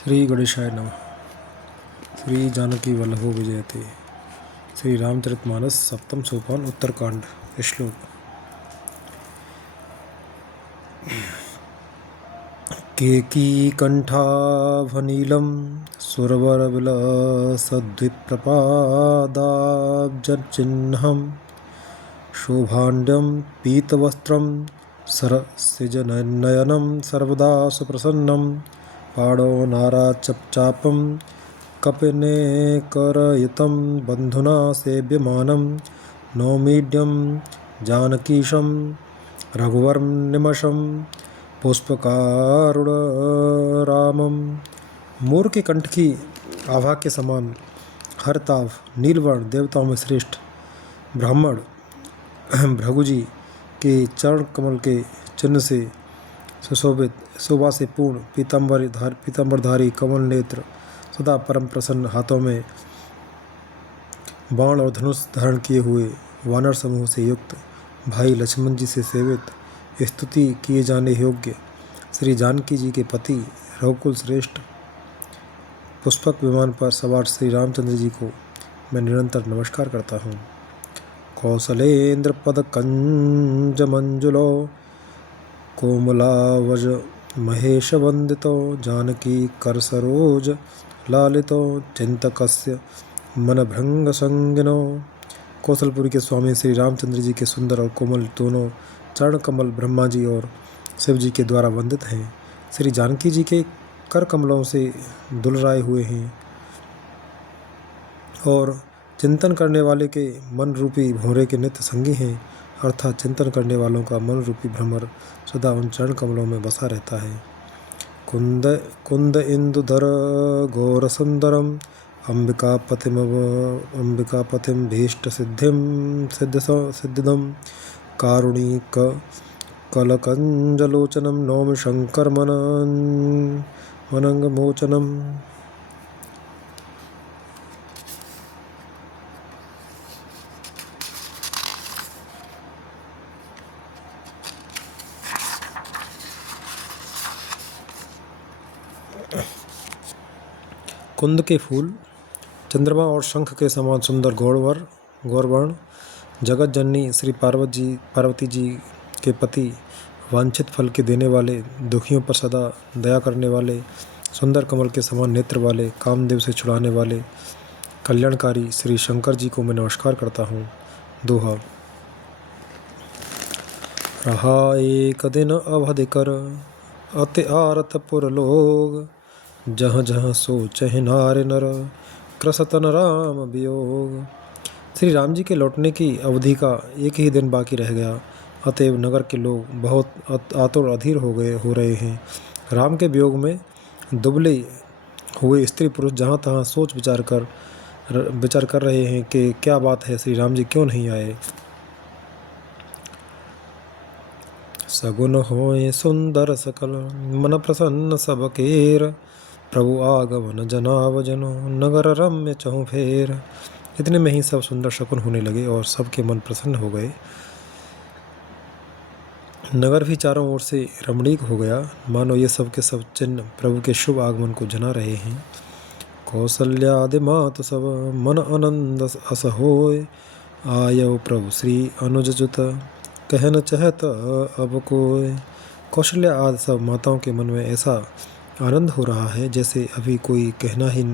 श्री गणेशाय नमः। श्री जानकी वल्लभो विजयते। श्री रामचरितमानस सप्तम सोपान उत्तरकांड। श्लोक। केकी कंठाभनीलम सुरवरविलसद्विप्रपादाब्जचिह्नं शोभांड्यं पीतवस्त्रं सरसिजनयनं सर्वदा सुप्रसन्नं पाणो नाराचपचापं कपिनेकरयुतं बन्धुना सेव्यमानं नौमीड्यं जानकीशं रघुवर्निमशं पुष्पकारुणरामं। मोर के कंठ की आभा के समान हरताव नीलवर्ण देवताओं में श्रेष्ठ ब्राह्मण भृगुजी के चरण कमल के चिन्ह से सुशोभित शोभा से पूर्ण पीतांबरधारी कमल नेत्र सदा परम प्रसन्न हाथों में बाण और धनुष धारण किए हुए वानर समूह से युक्त भाई लक्ष्मण जी से सेवित स्तुति किए जाने योग्य श्री जानकी जी के पति रघुकुल श्रेष्ठ पुष्पक विमान पर सवार श्री रामचंद्र जी को मैं निरंतर नमस्कार करता हूँ। कौशलेन्द्र पद कंज मंजुलो कोमलावज महेश वंदितो जानकी कर सरोज लालितो चिंतकस्य मन भृंग संगिनो। कौशलपुरी के स्वामी श्री रामचंद्र जी के सुंदर और कोमल दोनों चरण कमल ब्रह्मा जी और शिव जी के द्वारा वंदित हैं। श्री जानकी जी के कर कमलों से दुलराए हुए हैं और चिंतन करने वाले के मन रूपी भौरे के नित्य संगी हैं, अर्थात चिंतन करने वालों का मन रूपी भ्रमर सदा उन चरण कमलों में बसा रहता है। कुंद इंदुधर गौर सुंदरम अंबिकापतिम भीष्ट सिद्धिदम कारुणिक कलकंजलोचनम नौमि शंकर मनंगमोचनम। कुंद के फूल चंद्रमा और शंख के समान सुंदर गौरवर्ण जगत जननी श्री पार्वती जी के पति वांछित फल के देने वाले दुखियों पर सदा दया करने वाले सुंदर कमल के समान नेत्र वाले कामदेव से छुड़ाने वाले कल्याणकारी श्री शंकर जी को मैं नमस्कार करता हूँ। दोहा। रहा एक दिन अवधि कर अति आरत पुर लोग जहाँ जहाँ सोचहि नारि नर कृसतन राम वियोग। श्री राम जी के लौटने की अवधि का एक ही दिन बाकी रह गया, अतएव नगर के लोग बहुत आतुर अधीर हो रहे हैं। राम के वियोग में दुबले हुए स्त्री पुरुष जहाँ तहाँ सोच विचार कर रहे हैं कि क्या बात है, श्री राम जी क्यों नहीं आए। सगुन होए सुंदर सकल मन प्रसन्न सब केर प्रभु आगमन जनाव जनो नगर रम्य चहु फेर। इतने में ही सब सुंदर शकुन होने लगे और सबके मन प्रसन्न हो गए। नगर भी चारों ओर से रमणीक हो गया, मानो ये सब के सब चिन्ह प्रभु के शुभ आगमन को जना रहे हैं। कौसल्यादि मात सब मन आनंद अस होय आयो प्रभु श्री अनुजजुत कहन चहत अब कोय। कौशल्या आदि सब माताओं के मन में ऐसा आनंद हो रहा है जैसे अभी कोई कहना ही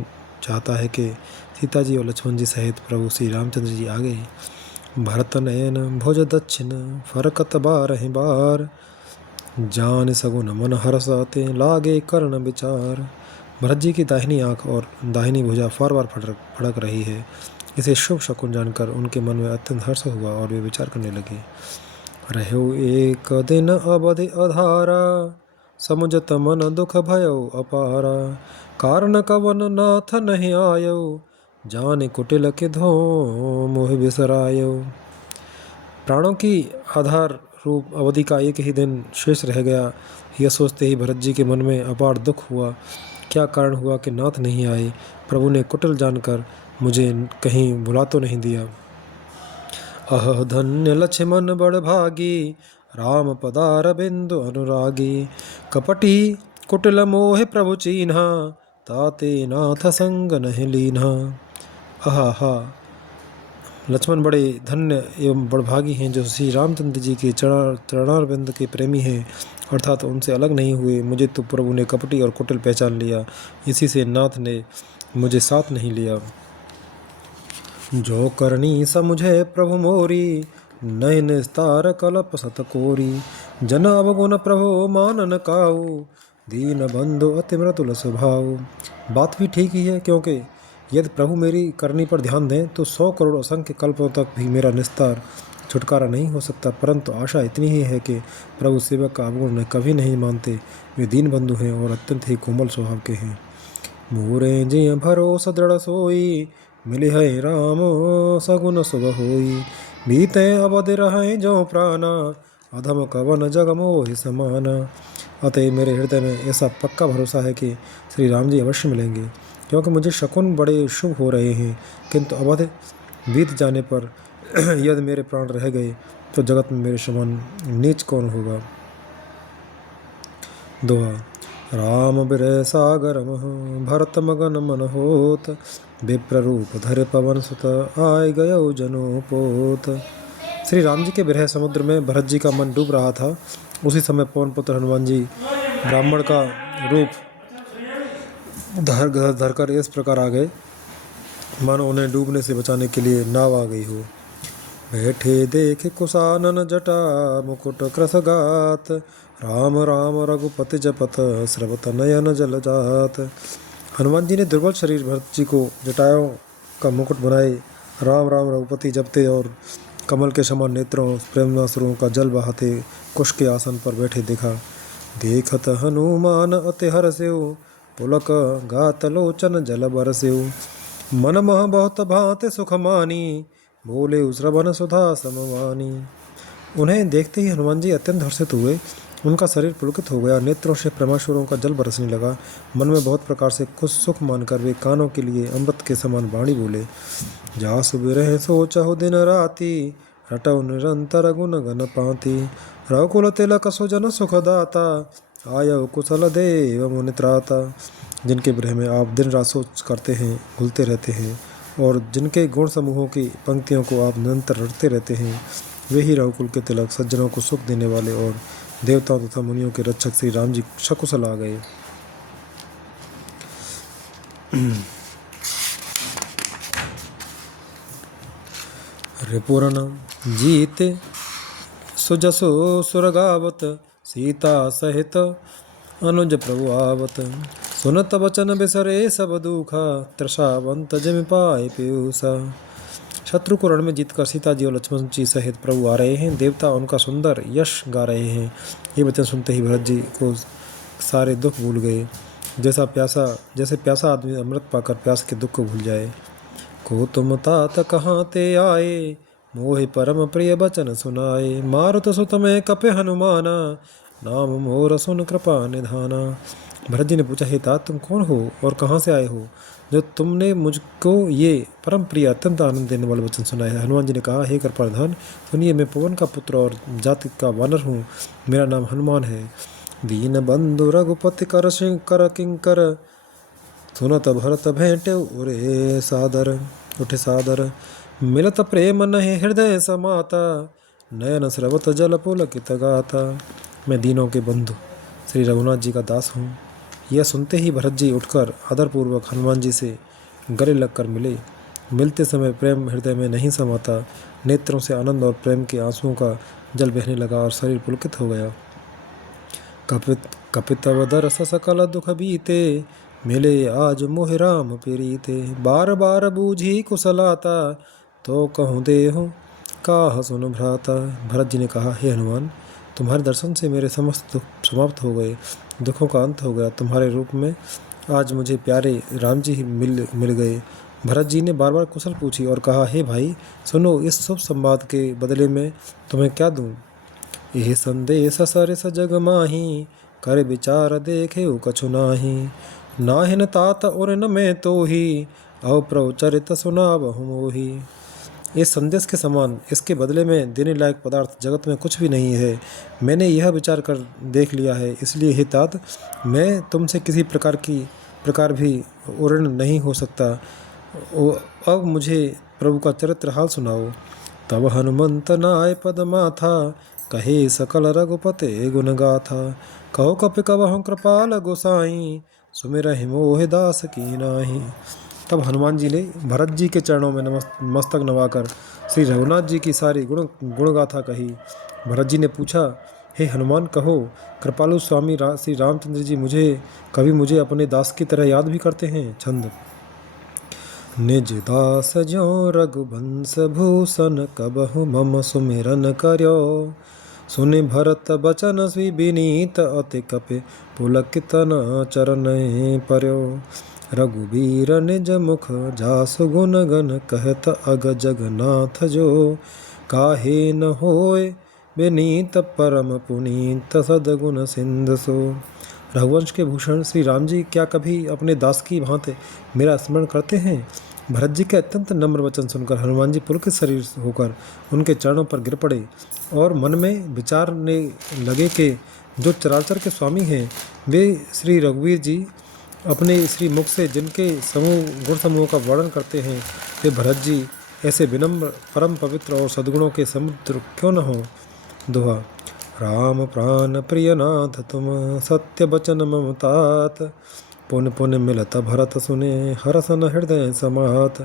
चाहता है कि सीता जी और लक्ष्मण जी सहित प्रभु श्री रामचंद्र जी आ गए। भरत नयन भुज दक्षिण फरकत बारहि बार जान सगुन मन हरसाते लागे कर्ण विचार। भरत जी की दाहिनी आंख और दाहिनी भुजा बार बार फड़क रही है। इसे शुभ शकुन जानकर उनके मन में अत्यंत हर्ष हुआ और वे विचार करने लगे। रहो एक दिन अवधि अधारा समुझत मन दुख भयो अपारा कारण कवन नाथ नहीं आयो जाने कुटिल के धो मोह बिसरायो। प्राणों की आधार रूप अवधि का एक ही दिन शेष रह गया, यह सोचते ही भरत जी के मन में अपार दुख हुआ। क्या कारण हुआ कि नाथ नहीं आए। प्रभु ने कुटिल जानकर मुझे कहीं भुला तो नहीं दिया। अह धन्य लक्ष्मण बड़ भागी राम पदार बिंदु अनुरागी कपटी कुटिल मोह प्रभु चीन्हा ताते नाथ संग नहीं लीना। आहा, लक्ष्मण बड़े धन्य एवं बड़भागी हैं जो श्री रामचंद्र जी के चरणारविंद के प्रेमी हैं, अर्थात उनसे अलग नहीं हुए। मुझे तो प्रभु ने कपटी और कुटिल पहचान लिया, इसी से नाथ ने मुझे साथ नहीं लिया। जो करनी समुझे प्रभु मोरी, नयन निस्तार कलप सतकोरी। जन अवगुण प्रभु मानन काऊ, दीन बंधु अति मृदुल स्वभाव। बात भी ठीक ही है, क्योंकि यदि प्रभु मेरी करनी पर ध्यान दें तो 100 करोड़ असंख्य कल्पों तक भी मेरा निस्तार छुटकारा नहीं हो सकता। परंतु आशा इतनी ही है कि प्रभु सेवक का अवगुण उन्हें कभी नहीं मानते। वे दीन बंधु हैं और अत्यंत ही कोमल स्वभाव के हैं। मोरे जी भरोसा दृढ़ सोई, मिले है राम सगुन शुभ होई। बीते अवध रहे जो प्राणा, अधम कवन जग मोहि समाना। अतः मेरे हृदय में ऐसा पक्का भरोसा है कि श्री राम जी अवश्य मिलेंगे, क्योंकि मुझे शकुन बड़े शुभ हो रहे हैं। किंतु अवध बीत जाने पर यदि मेरे प्राण रह गए तो जगत में मेरे समान नीच कौन होगा। दोहा। राम बिरह सागर मह, भरत मगन मन होत। विप्र रूप धरे पवन सुत, आय गयो जनो पोत। श्री राम जी के विरह समुद्र में भरत जी का मन डूब रहा था। उसी समय पवन पुत्र हनुमान जी ब्राह्मण का रूप धरकर इस प्रकार आ गए मानो उन्हें डूबने से बचाने के लिए नाव आ गई हो। बैठे देख कुशानन जटा, मुकुट कृसगात। राम राम रघुपति जपत, स्रवत नयन जल जात। हनुमान जी ने दुर्बल शरीर भरत जी को जटाओं का मुकुट बनाए राम राम रघुपति जपते और कमल के समान नेत्रों प्रेमाश्रुओं का जल बहाते कुश के आसन पर बैठे देखा। देखत हनुमान अति हर्षेउ, पुलक गात लोचन जल बरसेउ। मन मह बहुत भांति सुख मानी, बोले श्रवण सुधा समवानी। उन्हें देखते ही हनुमान जी अत्यंत हर्षित हुए। उनका शरीर पुलकित हो गया, नेत्रों से प्रेमाश्रुओं का जल बरसने लगा। मन में बहुत प्रकार से कुछ सुख मानकर वे कानों के लिए अमृत के समान वाणी बोले। जा सुबिरह सोचहु दिन राति, रटौ निरंतर गुण गण पाती। रघुकुल तिलक सुजन सुखदाता, आयौ कुशल देव मुनि त्राता। जिनके विरह में आप दिन रात सोच करते हैं, भूलते रहते हैं, और जिनके गुण समूहों की पंक्तियों को आप निरंतर रटते रहते हैं, वे ही रघुकुल के तिलक, सज्जनों को सुख देने वाले और देवताओं तथा मुनियों के रक्षक श्री राम जी सकुशल आ गए। रिपुरन जीते सुजसो सुरगावत, सीता सहित अनुज प्रभु आवत। सुनत वचन बिसरे सब दुखा, त्रसावंत जिमि पाए पीयूषा। शत्रु को रण में जीतकर सीता जी और लक्ष्मण जी सहित प्रभु आ रहे हैं। देवता उनका सुंदर यश गा रहे हैं। ये वचन सुनते ही भरत जी को सारे दुख भूल गए। जैसे प्यासा आदमी अमृत पाकर प्यास के दुख को भूल जाए। को तुम तात कहाँ ते आए, मोहि परम प्रिय बचन सुनाए। मारुत सुत में कपे हनुमाना, नाम मोर सुन कृपा निधाना। भरत जी ने पूछा, हे तात तुम कौन हो और कहाँ से आए हो, जो तुमने मुझको ये परम प्रिय अत्यंत आनंद देने वाले वचन सुनाए है। हनुमान जी ने कहा, हे कृपानिधान सुनिए, मैं पवन का पुत्र और जाति का वानर हूँ। मेरा नाम हनुमान है। दीन बंधु रघुपति कर किंकर, सुनत भरत भेंटे उरे सादर उठे सादर। मिलत प्रेम नहीं हृदय समाता, नयन स्रवत जल पुलकित गाता। मैं दीनों के बंधु श्री रघुनाथ जी का दास हूँ। यह सुनते ही भरत जी उठकर आदरपूर्वक हनुमान जी से गले लगकर मिले। मिलते समय प्रेम हृदय में नहीं समाता, नेत्रों से आनंद और प्रेम के आंसुओं का जल बहने लगा और शरीर पुलकित हो गया। कपितव दरस सकल दुख बीते, मिले आज मोहि राम प्रीते। बार बार बूझी कुशलाता, तो कहूँ देहु काह सुन भ्राता। भरत जी ने कहा, हे हनुमान, तुम्हारे दर्शन से मेरे समस्त दुख समाप्त हो गए, दुखों का अंत हो गया। तुम्हारे रूप में आज मुझे प्यारे राम जी ही मिल गए। भरत जी ने बार बार कुशल पूछी और कहा, हे भाई सुनो, इस शुभ संवाद के बदले में तुम्हें क्या दूं। यह संदेश सरिस जग माही, कर विचार देखे कछु नाही। नाहिन तात और न मैं तो ही, अव प्रभु चरित सुनावहु मोही। इस संदेश के समान इसके बदले में देने लायक पदार्थ जगत में कुछ भी नहीं है। मैंने यह विचार कर देख लिया है, इसलिए हे तात, मैं तुमसे किसी प्रकार की प्रकार भी उर्ण नहीं हो सकता। अब मुझे प्रभु का चरित्र हाल सुनाओ। तब हनुमंत नाय पद माथा, कहे सकल रघुपते गुण गाथा। कहो कपि कबहु कृपाल गोसाई, सुमिरहि मोहि दास की नाहि। तब हनुमान जी ने भरत जी के चरणों में मस्तक नवाकर श्री रघुनाथ जी की सारी गुणगाथा कही। भरत जी ने पूछा, हे हनुमान, कहो कृपालु स्वामी श्री रामचंद्र जी मुझे अपने दास की तरह याद भी करते हैं। छंद। निज दास ज्यों रघुवंश भूषण, कबहु मम सुमिरन कर्यो। सुनि भरत बचन श्री विनीत, अति कपि पुलकित न चरण पर्यो। रघुबीर निज मुख जासु गुण गण, कहत अग जगन्नाथ जो। काहे न होय विनीत परम पुनीत, सदगुण सिंधु सो। रघुवंश के भूषण श्री राम जी क्या कभी अपने दास की भांति मेरा स्मरण करते हैं? भरत जी के अत्यंत नम्र वचन सुनकर हनुमान जी पुलकित शरीर होकर उनके चरणों पर गिर पड़े और मन में विचारने लगे कि जो चराचर के स्वामी हैं वे श्री रघुवीर जी अपने श्री मुख से जिनके गुण समूह का वर्णन करते हैं, वे भरत जी ऐसे विनम्र परम पवित्र और सद्गुणों के समुद्र क्यों न हो। दोहा। राम प्राण प्रिय नाथ तुम, सत्य वचन मम तात। पुन पुन मिलत भरत सुने, हरसन हृदय समात।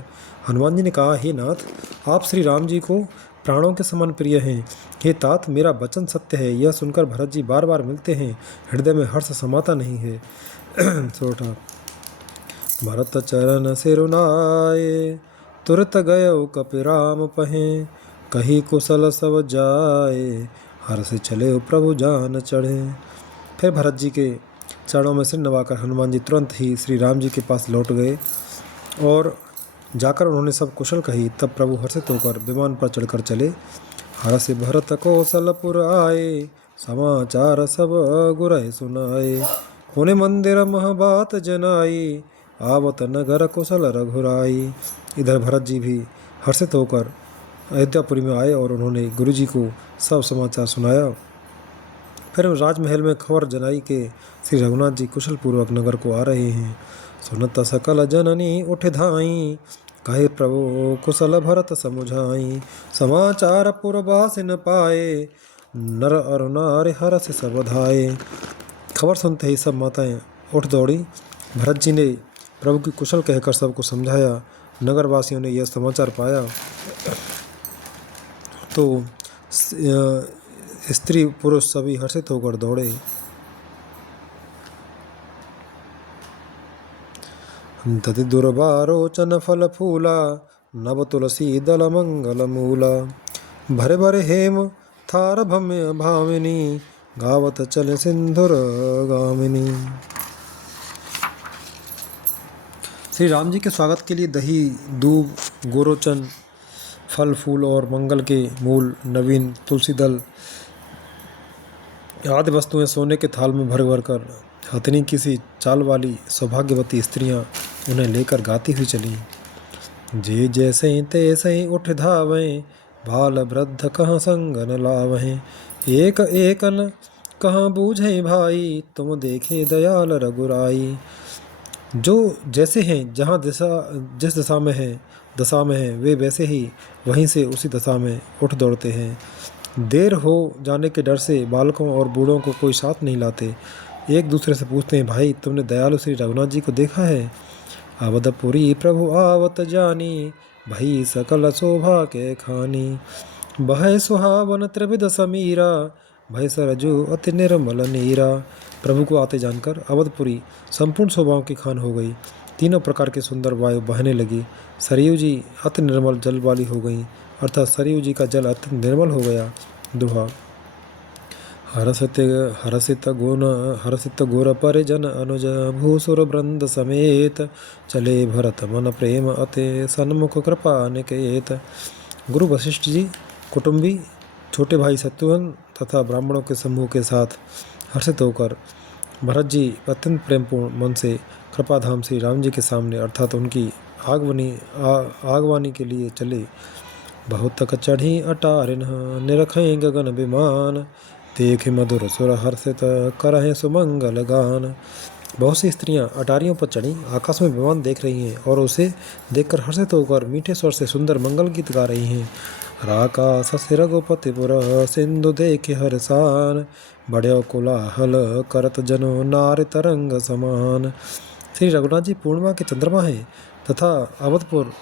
हनुमान जी ने कहा, हे नाथ, आप श्री राम जी को प्राणों के समान प्रिय हैं। हे तात, मेरा वचन सत्य है। यह सुनकर भरत जी बार बार मिलते हैं, हृदय में हर्ष समाता नहीं है। सोठा। भरत चरण सिरुनाए, तुरत गयो कपि राम पहे। कही कुशल सब जाए, हर्ष चले प्रभु जान चढ़े। फिर भरत जी के चरणों में सिर नवाकर हनुमान जी तुरंत ही श्री राम जी के पास लौट गए और जाकर उन्होंने सब कुशल कही। तब प्रभु हर्षित होकर विमान पर चढ़कर चले। हर्ष भरत कौशलपुर आए, समाचार सब गुरहि सुनाए। पुनि मंदिर मह बात जनाई, आवत नगर कुशल रघुराई। इधर भरत जी भी हर्षित होकर अयोध्यापुरी में आए और उन्होंने गुरु जी को सब समाचार सुनाया। फिर राजमहल में खबर जनाई कि श्री रघुनाथ जी कुशल पूर्वक नगर को आ रहे हैं। सुनत सकल जननी उठ धाई, कहे प्रभु कुशल भरत समुझाई। समाचार पुरवासिन पाए, नर और नारी हर्ष सब धाये। खबर सुनते ही सब माताएं उठ दौड़ी। भरत जी ने प्रभु की कुशल कहकर सबको समझाया। नगरवासियों ने यह समाचार पाया तो स्त्री पुरुष सभी हर्षित होकर दौड़े। दति दुर्वारोचन फल फूला, नव तुलसी दल मंगल मूला। भरे भरे हेम थार भम्य भामिनी, गावत चले सिंधुर गामिनी। श्री राम जी के स्वागत के लिए दही, दूब, गोरोचन, फल फूल और मंगल के मूल, नवीन तुलसी दल आदि वस्तुएं सोने के थाल में भर भर कर हथनी की सी चाल वाली सौभाग्यवती स्त्रियां उन्हें लेकर गाती हुई चली। जे जैसे तैसे उठ धावें, बाल वृद्ध कहाँ संग न लावें। एक एकन कहाँ बूझे भाई, तुम देखे दयाल रघुराई। जो जैसे हैं जहाँ जिस दशा में है वे वैसे ही वहीं से उसी दशा में उठ दौड़ते हैं। देर हो जाने के डर से बालकों और बूढ़ों को कोई साथ नहीं लाते। एक दूसरे से पूछते हैं, भाई तुमने दयालु श्री रघुनाथ जी को देखा है? अवधपुरी प्रभु आवत जानी, भई सकल शोभा के खानी। बह सुहावन त्रिविध समीरा, भय सरजू अति निर्मल नीरा। प्रभु को आते जानकर अवधपुरी संपूर्ण शोभाओं की खान हो गई। तीनों प्रकार के सुंदर वायु बहने लगी। सरयू जी अति निर्मल जल वाली हो गई, अर्थात सरयू जी का जल अत्यंत निर्मल हो गया। दोहा। हरसित गोर परिजन अनुज, भूसुर वृंद समेत। चले भरत मन प्रेम अते, सन्मुख कृपा निकेत। गुरु वशिष्ठ जी कुटुंबी छोटे भाई शत्रुघ्न तथा ब्राह्मणों के समूह के साथ हर्षित होकर भरत जी अत्यंत प्रेमपूर्ण मन से कृपाधाम श्री राम जी के सामने अर्थात उनकी आगवानी के लिए चले। बहुत तक चढ़ी अटारिन, निरखें गगन विमान। देखे मधुर सुर हर्षित, करहें सुमंगल गान। बहुत सी स्त्रियां अटारियों पर चढ़ी आकाश में विमान देख रही हैं और उसे देखकर हर्षित होकर मीठे स्वर से सुंदर मंगल गीत गा रही हैं। राका सस्य रघुपतिपुर सिंधु देखे हरसान, बड़ो कोलाहल करत जनो नार तरंग समान। श्री रघुनाथ जी पूर्णिमा के चंद्रमा है तथा अवधपुर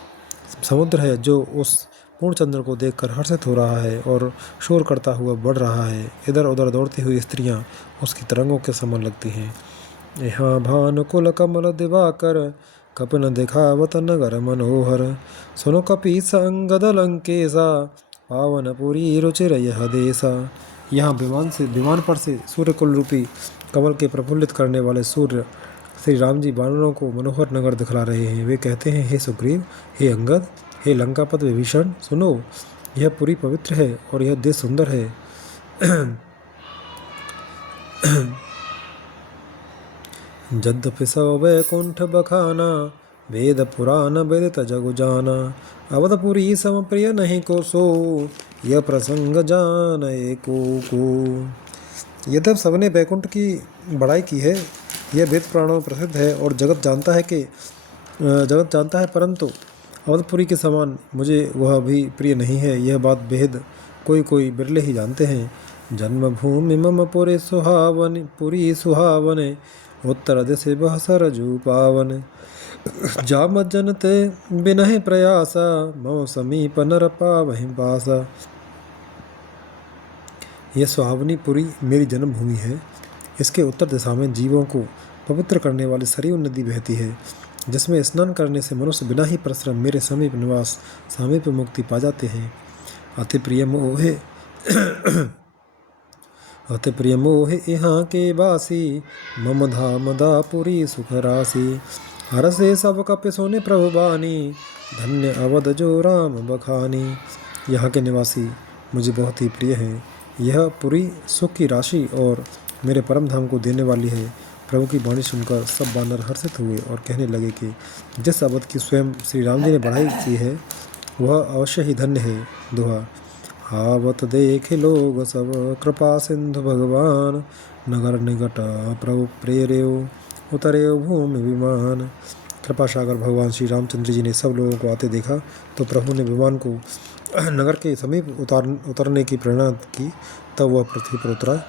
समुद्र है जो उस पूर्ण चंद्र को देखकर हर्षित हो रहा है और शोर करता हुआ बढ़ रहा है। इधर उधर दौड़ती हुई स्त्रियां उसकी तरंगों के समान लगती हैं। यहाँ भानुकुल कमल दिवाकर, कपिन दिखावत नगर मनोहर, सुनो कपि संगद लंकेशा, पावनपुरी रुचिर यह देशा। यहाँ विमान पर से सूर्यकुल रूपी कमल के प्रफुल्लित करने वाले सूर्य श्री राम जी वानरों को मनोहर नगर दिखला रहे हैं। वे कहते हैं, हे सुग्रीव, हे अंगद, हे लंकापति विभीषण, सुनो, यह पुरी पवित्र है और यह देश सुंदर है। यद्यपि सब वैकुंठ बखाना, वेद पुराण वेदित जगु जाना, अवधपुरी सम प्रिय नहीं को सो, यह प्रसंग जान को। यद्यप सबने वैकुंठ की बड़ाई की है, यह वेद पुराणों में प्रसिद्ध है और जगत जानता है, परंतु अवधपुरी के समान मुझे वह भी प्रिय नहीं है। यह बात बेहद कोई बिरले ही जानते हैं। जन्मभूमि मम पुरी सुहावने, उत्तर दिशे बह सरजू पावन, जाम जनते बिनहि प्रयासा, मम समीप नर पावहि पासा। यह सुहावनी पुरी मेरी जन्मभूमि है। इसके उत्तर दिशा में जीवों को पवित्र करने वाली सरयू नदी बहती है, जिसमें स्नान करने से मनुष्य बिना ही परिश्रम मेरे समीप निवास सामीप मुक्ति पा जाते हैं। अति प्रिय मोहे यहाँ के वासी, मम धाम दापुरी सुख राशि, हर से सब कपि सोने प्रभु बानी, धन्य अवध जो राम बखानी। यहाँ के निवासी मुझे बहुत ही प्रिय हैं। यह पुरी सुख की राशि और मेरे परम धाम को देने वाली है। प्रभु की वाणी सुनकर सब वानर हर्षित हुए और कहने लगे कि जिस अवध की स्वयं श्री राम जी ने बढ़ाई की है वह अवश्य ही धन्य है। दोहा। आवत देखे लोग सब, कृपा सिंधु भगवान, नगर निकट प्रभु प्रेर्यो, उतरे भूमि विमान। कृपा सागर भगवान श्री रामचंद्र जी ने सब लोगों को आते देखा तो प्रभु ने विमान को नगर के समीप उतरने की प्रेरणा की। तब वह पृथ्वी पर उतरा।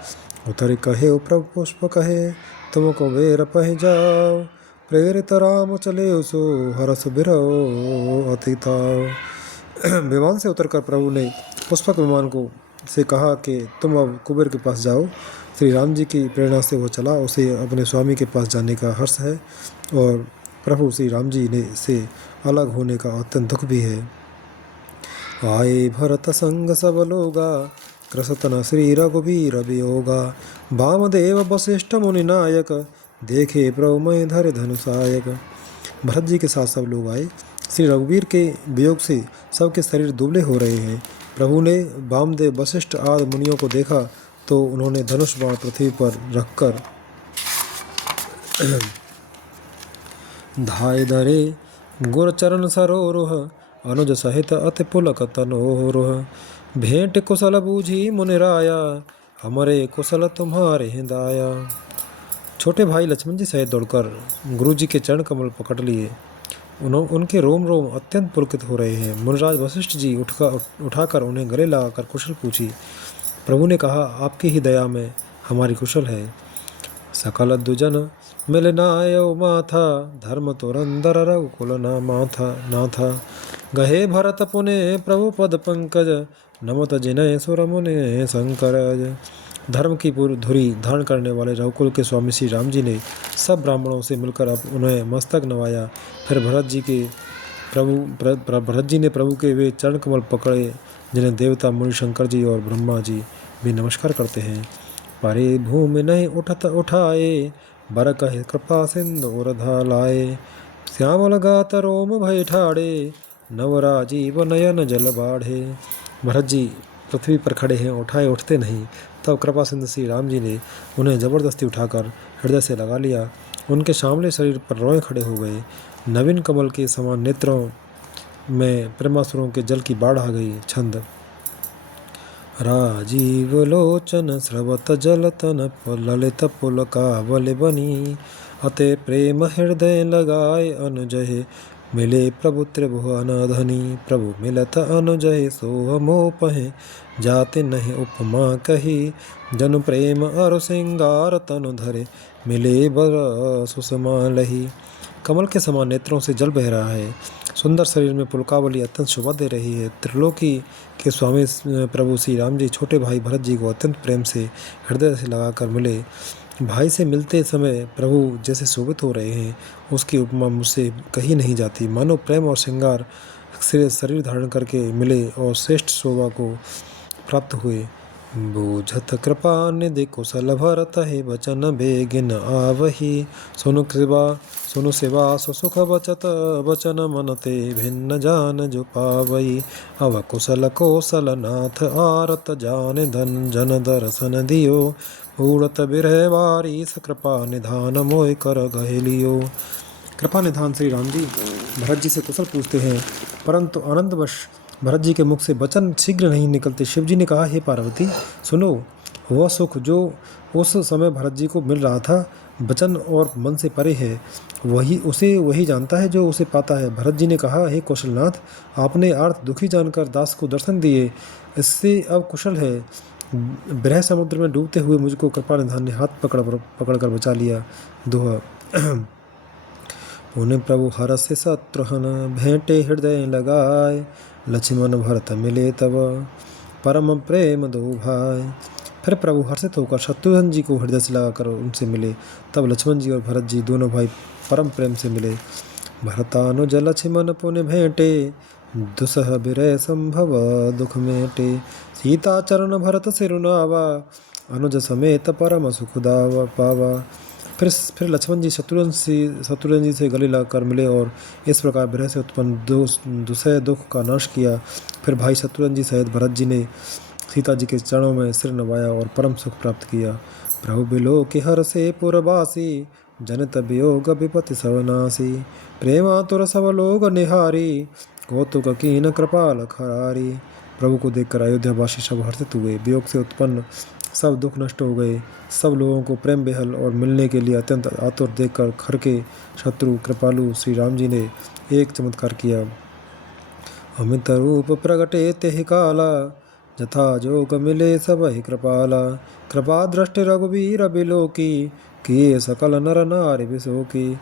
उतरे कहे प्रभु पुष्प कहे, तुमको वेर पह जाओ, प्रेरित राम चले सो, हरस बिरहो अतिताओ। विमान से उतरकर प्रभु ने पुष्पक विमान को से कहा कि तुम अब कुबेर के पास जाओ। श्री राम जी की प्रेरणा से वह चला। उसे अपने स्वामी के पास जाने का हर्ष है और प्रभु श्री राम जी ने से अलग होने का अत्यंत दुख भी है। आए भरत संग सब लोगा, कृषतन श्री रघुबीर वियोगा, वामदेव वशिष्ठ मुनि नायक, देखे प्रभु मैं धर धनुषायक। भरत जी के साथ सब लोग आए। श्री रघुवीर के वियोग से सबके शरीर दुबले हो रहे हैं। प्रभु ने वामदेव वशिष्ठ आदि मुनियों को देखा तो उन्होंने धनुष बाण पृथ्वी पर रखकर धाय धरे, गुर चरण सरोरुह, अनुज सहित अति पुलक तनोरुह, भेंट कुशल बूझी मुनिराया, हमरे कुशल तुम्हारे हिदाया। छोटे भाई लक्ष्मण जी सहित दौड़कर गुरु जी के चरण कमल पकड़ लिए। उनके रोम रोम अत्यंत पुलकित हो रहे हैं। मुनिराज वशिष्ठ जी उठाकर उन्हें गले लगाकर कुशल पूछी। प्रभु ने कहा, आपकी ही दया में हमारी कुशल है। सकल दुजन मिलनायो माथा, धर्म तुरंदर रघुकुल नाथा, गहे भरत पुने प्रभु पद पंकज, नमत जिनय सुर मुनि शंकरज। धर्म की धुरी धारण करने वाले रघुकुल के स्वामी श्री राम जी ने सब ब्राह्मणों से मिलकर अब उन्हें मस्तक नवाया। फिर भरत जी ने प्रभु के वे चरण कमल पकड़े जिन्हें देवता मुनि शंकर जी और ब्रह्मा जी भी नमस्कार करते हैं। परे भूमि नहीं उठाए, बर कहे कृपा सिंधु उरधा लाए, श्यामल गात रोम भय ठाड़े, नवराजीव नयन जल बाढ़े। भरत जी पृथ्वी पर खड़े हैं, उठाए उठते नहीं। तब कृपा सिंधु श्री राम जी ने उन्हें जबरदस्ती उठाकर हृदय से लगा लिया। उनके सांवले शरीर पर रोए खड़े हो गए। नवीन कमल के समान नेत्रों में प्रेमासुरों के जल की बाढ़ आ गई। छंद। राजीव लोचन स्रवत जलतन ललित पुलकावल बनी। अते प्रेम हृदय लगाए अनुजहे मिले प्रभु त्रिभुवन धनी। प्रभु मिलत अनुजय सोह मोपहे जाते नहीं उपमा कही। जनु प्रेम अरु सिंगार तनु धरे मिले बर सुषमा लही। कमल के समान नेत्रों से जल बह रहा है, सुंदर शरीर में पुलकावली अत्यंत शोभा दे रही है। त्रिलोकी के स्वामी प्रभु श्री राम जी छोटे भाई भरत जी को अत्यंत प्रेम से हृदय से लगाकर मिले। भाई से मिलते समय प्रभु जैसे शोभित हो रहे हैं, उसकी उपमा मुझसे कही नहीं जाती। मानो प्रेम और श्रृंगार से शरीर धारण करके मिले और श्रेष्ठ शोभा को प्राप्त हुए। बूझत कृपा निधि कुशल भरत है बचन बेगिन आवही। सुनु सेवा सुख बचत बचन मन ते भिन्न जान जो पावई। अव कुशल कौशल नाथ आरत जान धन जन दर्शन दियो। उड़त बिरह वारीस कृपा निधान मोय कर गहेलियो। कृपा निधान श्री राम जी भरत जी से कुशल पूछते हैं, परंतु आनंदवश भरत जी के मुख से वचन शीघ्र नहीं निकलते। शिव जी ने कहा, हे पार्वती सुनो, वह सुख जो उस समय भरत जी को मिल रहा था वचन और मन से परे है, वही जानता है जो उसे पाता है। भरत जी ने कहा, हे कौशलनाथ, आपने आर्त दुखी जानकर दास को दर्शन दिए, इससे अब कुशल है। विरह समुद्र में डूबते हुए मुझको कृपा निधान ने हाथ पकड़ कर बचा लिया। दोहा। पुण्य प्रभु हरस से शत्रुहन भेंटे हृदय लगाए। लक्ष्मण भरत मिले तब परम प्रेम दो भाई। फिर प्रभु हर्षित होकर शत्रुघ्न जी को हृदय से लगाकर उनसे मिले। तब लक्ष्मण जी और भरत जी दोनों भाई परम प्रेम से मिले। भरतानुज लक्ष्मण पुण्य भेंटे दुसह बिरह संभव दुख मेटे। सीता चरण भरत सिरुनावा अनुज समेत परम सुख दावा पावा। फिर लक्ष्मण जी शत्रुघ्न जी से गले लगाकर मिले और इस प्रकार विरह से उत्पन्न दुसह दुख का नाश किया। फिर भाई शत्रुघ्न जी सहित भरत जी ने सीता जी के चरणों में सिर नवाया और परम सुख प्राप्त किया। प्रभु बिलो के हर से पुरवासी जनित वियोग विपति सवनासी। प्रेमातुर सब लोग निहारी कौतुक कीन कृपाल खरारी। प्रभु को देखकर अयोध्यावासी सब हर्षित हुए। वियोग से उत्पन्न सब दुख नष्ट हो गए। सब लोगों को प्रेम बेहल और मिलने के लिए अत्यंत आतुर देखकर खर के शत्रु कृपालु श्री राम जी ने एक चमत्कार किया। अमित रूप प्रगटे तेहि काला जथा जोग मिले सब ही कृपाला। कृपा दृष्टि रघुवीर बिलोकी किए सकल नर नारि बिसोकी।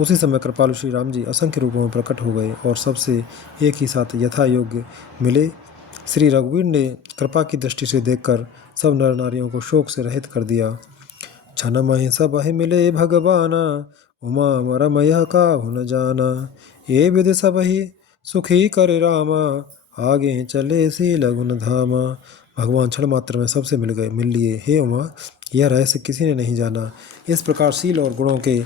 उसी समय कृपालु श्री राम जी असंख्य रूपों में प्रकट हो गए और सबसे एक ही साथ यथा योग्य मिले। श्री रघुवीर ने कृपा की दृष्टि से देखकर सब नर नारियों को शोक से रहित कर दिया। छन महि सब ही मिले भगवाना उमा मरमय काहु न जाना। ये विधि सब ही सुखी कर रामा आगे चले सी लगुन धामा। भगवान क्षण मात्र में सबसे मिल लिए। हे उमा, यह रहस्य किसी ने नहीं जाना। इस प्रकार शील और गुणों के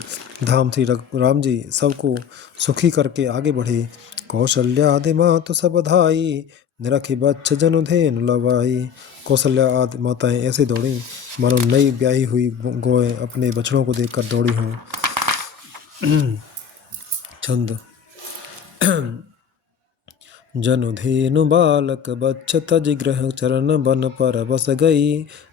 धाम श्री राम जी सबको सुखी करके आगे बढ़े। कौशल्या आदि मातु सब धाई निरखी बच्छ जनुधेनु लवाई। कौशल्या आदि माताएं ऐसे दौड़ी मानो नई ब्याही हुई गौएं अपने बछड़ों को देखकर दौड़ी हों। छंद। जनुधेनु बालक बच्छ तज ग्रह चरण बन पर बस गई।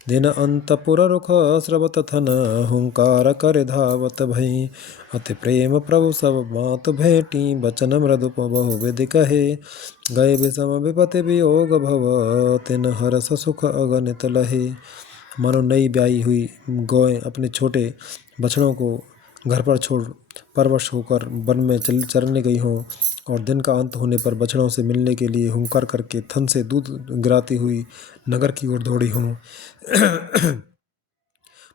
दिन अंतपुर रुख स्रवत थन हुंकार कर धावत भई। अति प्रेम प्रभु सब मात भेटी बचन मृदुप बहुविधि कहे। गए विषम विपति वियोग भव तिन हरस सुख अगणित लहे। मानो नई ब्याही हुई गौएं अपने छोटे बछड़ों को घर पर छोड़ परवश होकर वन में चरने गई हों और दिन का अंत होने पर बछड़ों से मिलने के लिए हुंकार करके थन से दूध गिराती हुई नगर की ओर दौड़ी हों।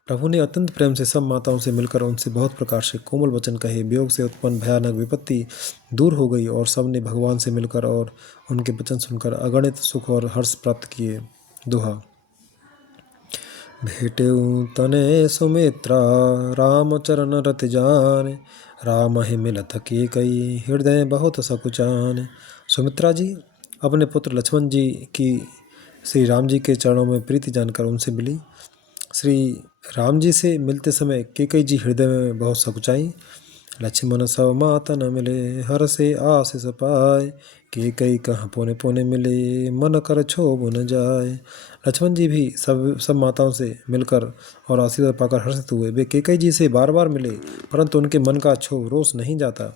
प्रभु ने अत्यंत प्रेम से सब माताओं से मिलकर उनसे बहुत प्रकार से कोमल वचन कहे। वियोग से उत्पन्न भयानक विपत्ति दूर हो गई और सबने भगवान से मिलकर और उनके वचन सुनकर अगणित सुख और हर्ष प्राप्त किए। दोहा। भेटेऊ तने सुमित्रा राम चरण रति जान। राम ही मिलत की कई हृदय बहुत सकुचान। सुमित्रा जी अपने पुत्र लक्ष्मण जी की श्री राम जी के चरणों में प्रीति जानकर उनसे मिली। श्री राम जी से मिलते समय केकई जी हृदय में बहुत सकुचाई। लक्ष्मण सब माता न मिले, हर से आशीष पाए, के कई कहाँ पुने पुने मिले, मन कर क्षोभ न जाए। लक्ष्मण जी भी सब माताओं से मिलकर और आशीर्वाद पाकर हर्षित हुए। वे केकई जी से बार बार मिले, परंतु उनके मन का क्षोभ रोष नहीं जाता।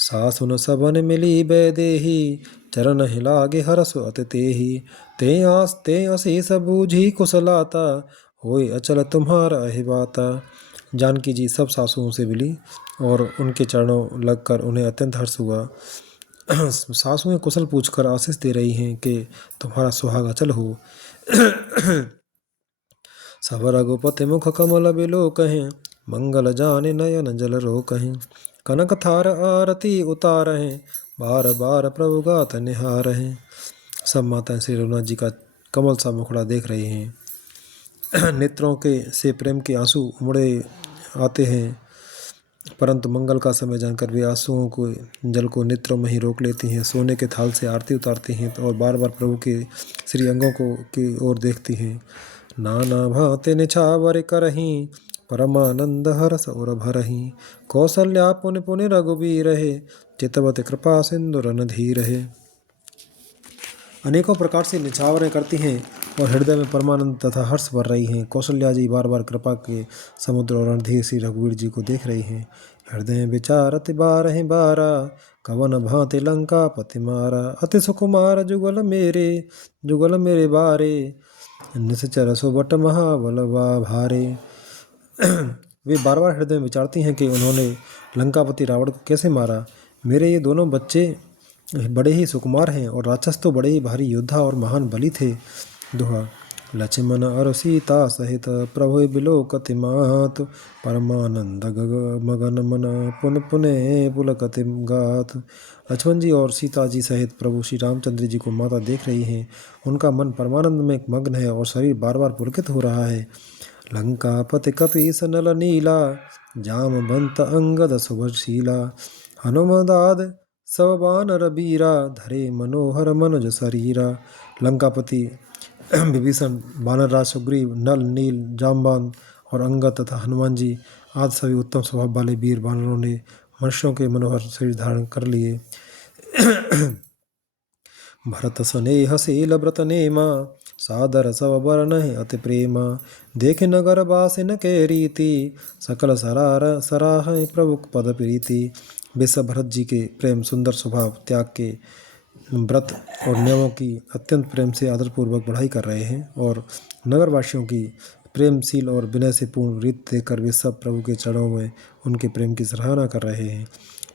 सासुन सबन मिली बैदेही, चरण हिलागे हरसु अति तेहि। ते अशेष बूझी कुशलाता, होय अचल तुम्हारा अहिबाता। जानकी जी सब सासुओं से मिली और उनके चरणों लगकर उन्हें अत्यंत हर्ष हुआ। सासुएं कुशल पूछकर आशीष दे रही हैं कि तुम्हारा सुहाग अचल हो। सब रघुपति मुख कमल बिलो कहें, मंगल जाने नयन जल रो कहें। कनक थार आरती उतारहें, बार बार प्रभु गात निहारहें। सब माताएं श्री रघुनाथ जी का कमल सा मुखड़ा देख रही हैं। नेत्रों के से प्रेम के आंसू उमड़े आते हैं, परंतु मंगल का समय जानकर वे आंसुओं को जल को नेत्रों में ही रोक लेती हैं। सोने के थाल से आरती उतारती हैं और बार बार प्रभु के श्री अंगों को की ओर देखती हैं। नाना भांति निछावर करहीं, परमानंद हरस और भरहीं। कौसल्या पुनि पुनि रघुबीर रहे, चितवत कृपा सिंधु रणधीर है। अनेकों प्रकार से निछावरें करती हैं और हृदय में परमानंद तथा हर्ष भर रही हैं। कौशल्या जी बार बार कृपा के समुद्र और रणधीर श्री रघुवीर जी को देख रही हैं। हृदय विचारति बारहि बारा, कवन भांति लंका पति मारा। अति सुकुमार जुगल मेरे बारे, निश्चर सुबट महाबल भारे। वे बार बार हृदय में विचारती हैं कि उन्होंने लंकापति रावण को कैसे मारा। मेरे ये दोनों बच्चे बड़े ही सुकुमार हैं और राक्षस तो बड़े ही भारी योद्धा और महान बली थे। दोहा। लक्ष्मण और सीता सहित प्रभु बिलोकति मात, परमानंद मगन मन पुन पुने पुलकति गात। लक्ष्मण जी और सीता जी सहित प्रभु श्री रामचंद्र जी को माता देख रही हैं। उनका मन परमानंद में मग्न है और शरीर बार बार पुलकित हो रहा है। लंकापति कपीस नल नीला, जामवंत अंगद शुभशीला। हनुमदाद सब बानर बीरा, धरे मनोहर मनुज शरीरा। लंकापति विभीषण, वानर राज सुग्रीव, नल, नील, जामवान और अंगद तथा हनुमान जी आदि सभी उत्तम स्वभाव वाले वीर वानरों ने मनुष्यों के मनोहर शरीर धारण कर लिए। भरत स्नेह शील व्रत नेमा, सादर सब बरनहि अति प्रेमा। देखे नगर बासिन के रीति, सकल सराह प्रभु पद प्रीति। वे सब भरत जी के प्रेम, सुंदर स्वभाव, त्याग के व्रत और नियमों की अत्यंत प्रेम से आदरपूर्वक बढ़ाई कर रहे हैं और नगरवासियों की प्रेमशील और विनय से पूर्ण रीत देखकर वे सब प्रभु के चरणों में उनके प्रेम की सराहना कर रहे हैं।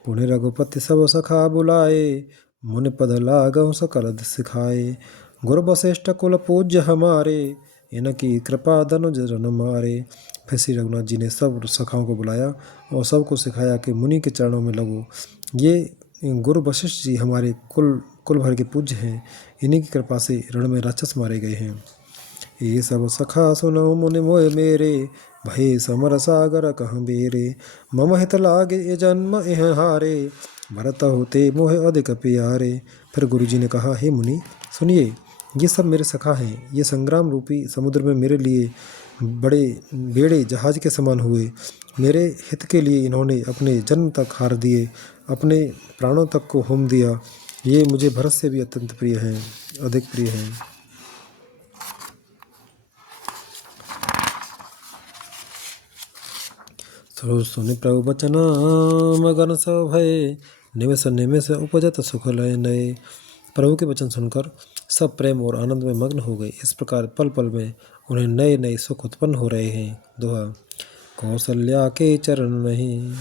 पुण्य रघुपति सब सखा बुलाए, मुनि पद लागहु सकल सिखाए। गुरु वशिष्ठ कुल पूज्य हमारे, इनकी कृपा धनुज रन मारे। फिर श्री रघुनाथ जी ने सब सखाओं को बुलाया और सबको सिखाया कि मुनि के चरणों में लगो। ये गुरु वशिष्ठ जी हमारे कुल भर के पूज्य हैं, इन्हीं की कृपा से रण में राक्षस मारे गए हैं। ये सब सखा सुनो मुनि मोय मेरे, भय समर सागर कहाँ बेरे। मम हित लागे ये जन्म एह हारे, भरत होते मोह अधिक प्यारे। फिर गुरु जी ने कहा, हे मुनि सुनिए, ये सब मेरे सखा हैं। ये संग्राम रूपी समुद्र में मेरे लिए बड़े बेड़े जहाज के समान हुए। मेरे हित के लिए इन्होंने अपने जन्म तक हार दिए, अपने प्राणों तक को होम दिया। ये मुझे भरत से भी अत्यंत प्रिय हैं, अधिक प्रिय हैं। सुनि प्रभु बचना मगन सब भय, निमिष निमिष उपजत सुख लय नए। प्रभु के वचन सुनकर सब प्रेम और आनंद में मग्न हो गए। इस प्रकार पल पल में उन्हें नए नए सुख उत्पन्न हो रहे हैं। दोहा। कौशल्या के चरण नहीं,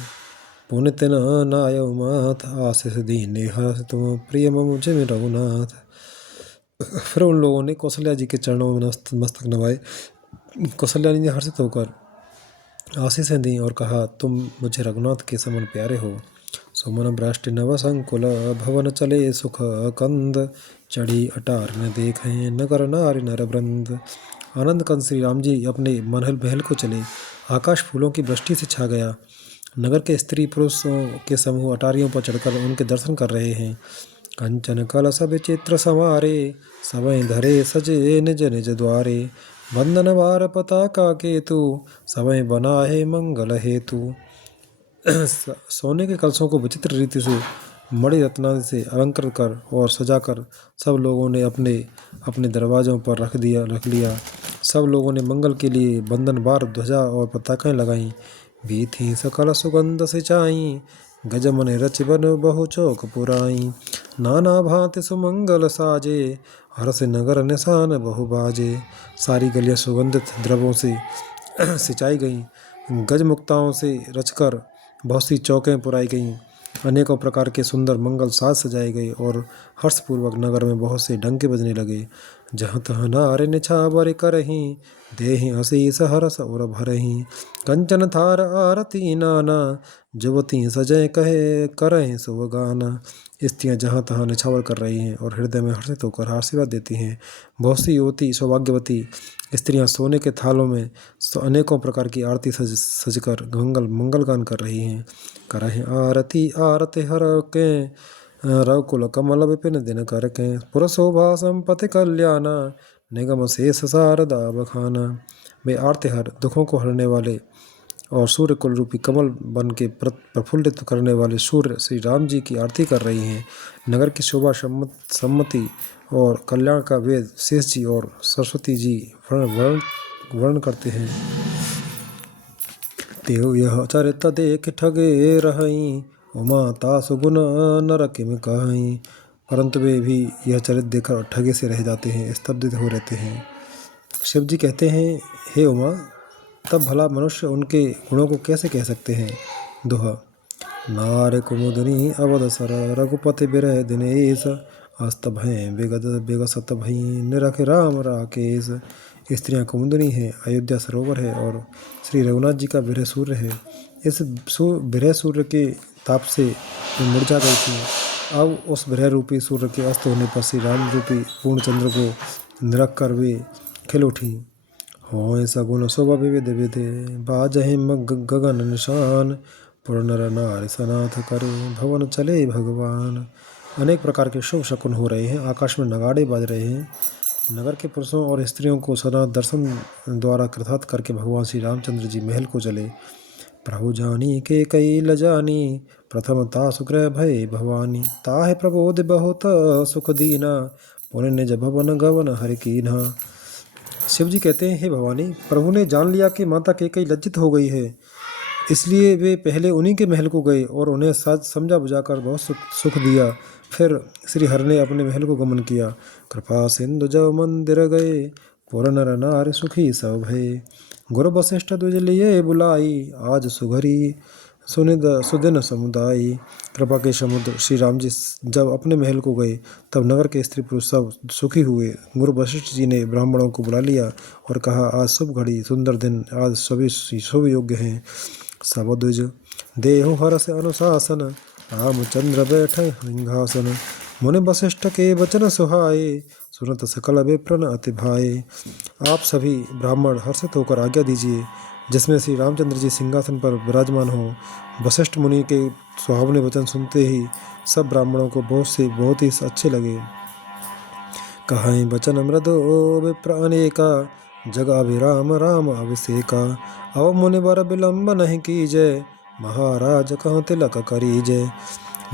पुनित नाय माथ, आशीष दीने हर्ष तुम प्रिय मुझे में रघुनाथ। फिर उन लोगों ने कौशल्या जी के चरणों में मस्तक नवाए। कौशल्या जी ने हर्षित होकर आशीषें दी और कहा, तुम मुझे रघुनाथ के समान प्यारे हो। सुमन भ्रष्ट नव संकुल, भवन चले सुख कंद, चढ़ी अटार न देखें नगर नारी नर वृंद। आनंद कंद श्री राम जी अपने महल महल को चले। आकाश फूलों की वृष्टि से छा गया। नगर के स्त्री पुरुषों के समूह अटारियों पर चढ़कर उनके दर्शन कर रहे हैं। कंचन कलश विचित्र समारे, सबई धरे सजे निज निज द्वारे। वंदन वार पताका केतु, सबई बनाहे मंगल हेतु। सोने के कलशों को विचित्र रीति से मणि रत्नादि से अलंकृत कर और सजाकर सब लोगों ने अपने अपने दरवाज़ों पर रख लिया। सब लोगों ने मंगल के लिए बंधन बार ध्वजा और पताकाएं लगाईं। बीथी सकल सुगंध सिंचाई, गजमन रच बन बहु चौक पुराई। नाना भांति सुमंगल साजे, हरस नगर निशान बहु बाजे। सारी गलियां सुगंधित द्रव्यों से सिंचाई गईं। गजमुक्ताओं से रचकर बहुत सी चौकें पुराई गईं। अनेकों प्रकार के सुंदर मंगल साज सजाए गए और हर्षपूर्वक नगर में बहुत से डंके बजने लगे। जहाँ तहाँ नारे निछावर करहीं, देहि हसीस हरस और भरहीं। कंचन थार आरती नाना, जुवती सजय कहे करें सुव गाना। स्त्रियाँ जहाँ तहाँ निछावर कर रही हैं और हृदय में हर्षित होकर आशीर्वाद देती हैं। बहुत सी युवती सौभाग्यवती स्त्रियाँ सोने के थालों में अनेकों प्रकार की आरती सजकर मंगल गान कर रही हैं। करहि आरती आरती हर के, रघुकुल कमल विपिन दिन कर के। पुरशोभा संपत्ति कल्याणा, निगम शेष शारदा बखाना। वे आरती हर दुखों को हरने वाले और सूर्य कुल रूपी कमल बन के प्रफुल्लित करने वाले सूर्य श्री राम जी की आरती कर रही हैं। नगर की शोभा सम्मति और कल्याण का वेद शेष जी और सरस्वती जी वर्ण करते हैं। तेव यह चरित देख ठगे रहीं, उमा तासु गुण नर किम कहीं। परंतु वे भी यह चरित देखकर ठगे से रह जाते हैं, स्तब्ध हो रहते हैं। शिव जी कहते हैं, हे उमा, तब भला मनुष्य उनके गुणों को कैसे कह सकते हैं। दोहा। नार कुमुदनी अवध सर, रघुपति बिरह दिनेश। अस्त भय विगत विगसत भई, निरख राम राकेश। स्त्रियाँ कुमुदनी हैं, अयोध्या सरोवर है और श्री रघुनाथ जी का विरह सूर्य है। इस विरह सूर्य के ताप से वे मुरझा गई थी। अब उस विरह रूपी सूर्य के अस्त होने पर श्री राम रूपी पूर्ण चंद्र को निरख कर वे खिल उठी। हो सगुन शोभा विविध विधे, बाजहि गगन निशान। पुर नर नार सनाथ करे, भवन चले भगवान। अनेक प्रकार के शुभ शकुन हो रहे हैं, आकाश में नगाड़े बाज रहे हैं। नगर के पुरुषों और स्त्रियों को सदा दर्शन द्वारा कृतार्थ करके भगवान श्री रामचंद्र जी महल को चले। प्रभु जानी के कई लजानी, प्रथम ता सुग्रह भय भवानी। ताहे प्रबोध बहुत सुख दीना, पुण्य निज भवन गवन हरि कीन्हा। शिव जी कहते हैं, हे भवानी, प्रभु ने जान लिया कि माता कैकेयी लज्जित हो गई है, इसलिए वे पहले उन्हीं के महल को गए और उन्हें समझा बुझाकर बहुत सुख दिया। फिर श्री हरि ने अपने महल को गमन किया। कृपा सिंधु जब मंदिर गए, पुर नर नार सुखी सब भय। गुरु वशिष्ठ द्विज लिए बुलाई, आज सुघरी सुदिन समुदायी। कृपा के समुद्र श्री राम जी जब अपने महल को गए तब नगर के स्त्री पुरुष सब सुखी हुए। गुरु वशिष्ठ जी ने ब्राह्मणों को बुला लिया और कहा, आज शुभ घड़ी सुंदर दिन, आज सभी शुभ योग्य हैं। सब द्विज देहु हरस अनुशासन, रामचंद्र बैठे सिंहासन। मुनि वशिष्ठ के वचन सुहाए, सुनत सकल विप्रन अति भाए। आप सभी ब्राह्मण हर्षित होकर आज्ञा दीजिए, जिसमें श्री रामचंद्र जी सिंहासन पर विराजमान हो। वशिष्ठ मुनि के सुहावने वचन सुनते ही सब ब्राह्मणों को बहुत ही अच्छे लगे। कहाई वचन मृदु विप्र अनेका, जग अभिराम राम अभिषेका। अब मुनिवर विलंब नहीं कीजय, महाराज कहाँ तिलक करीजय।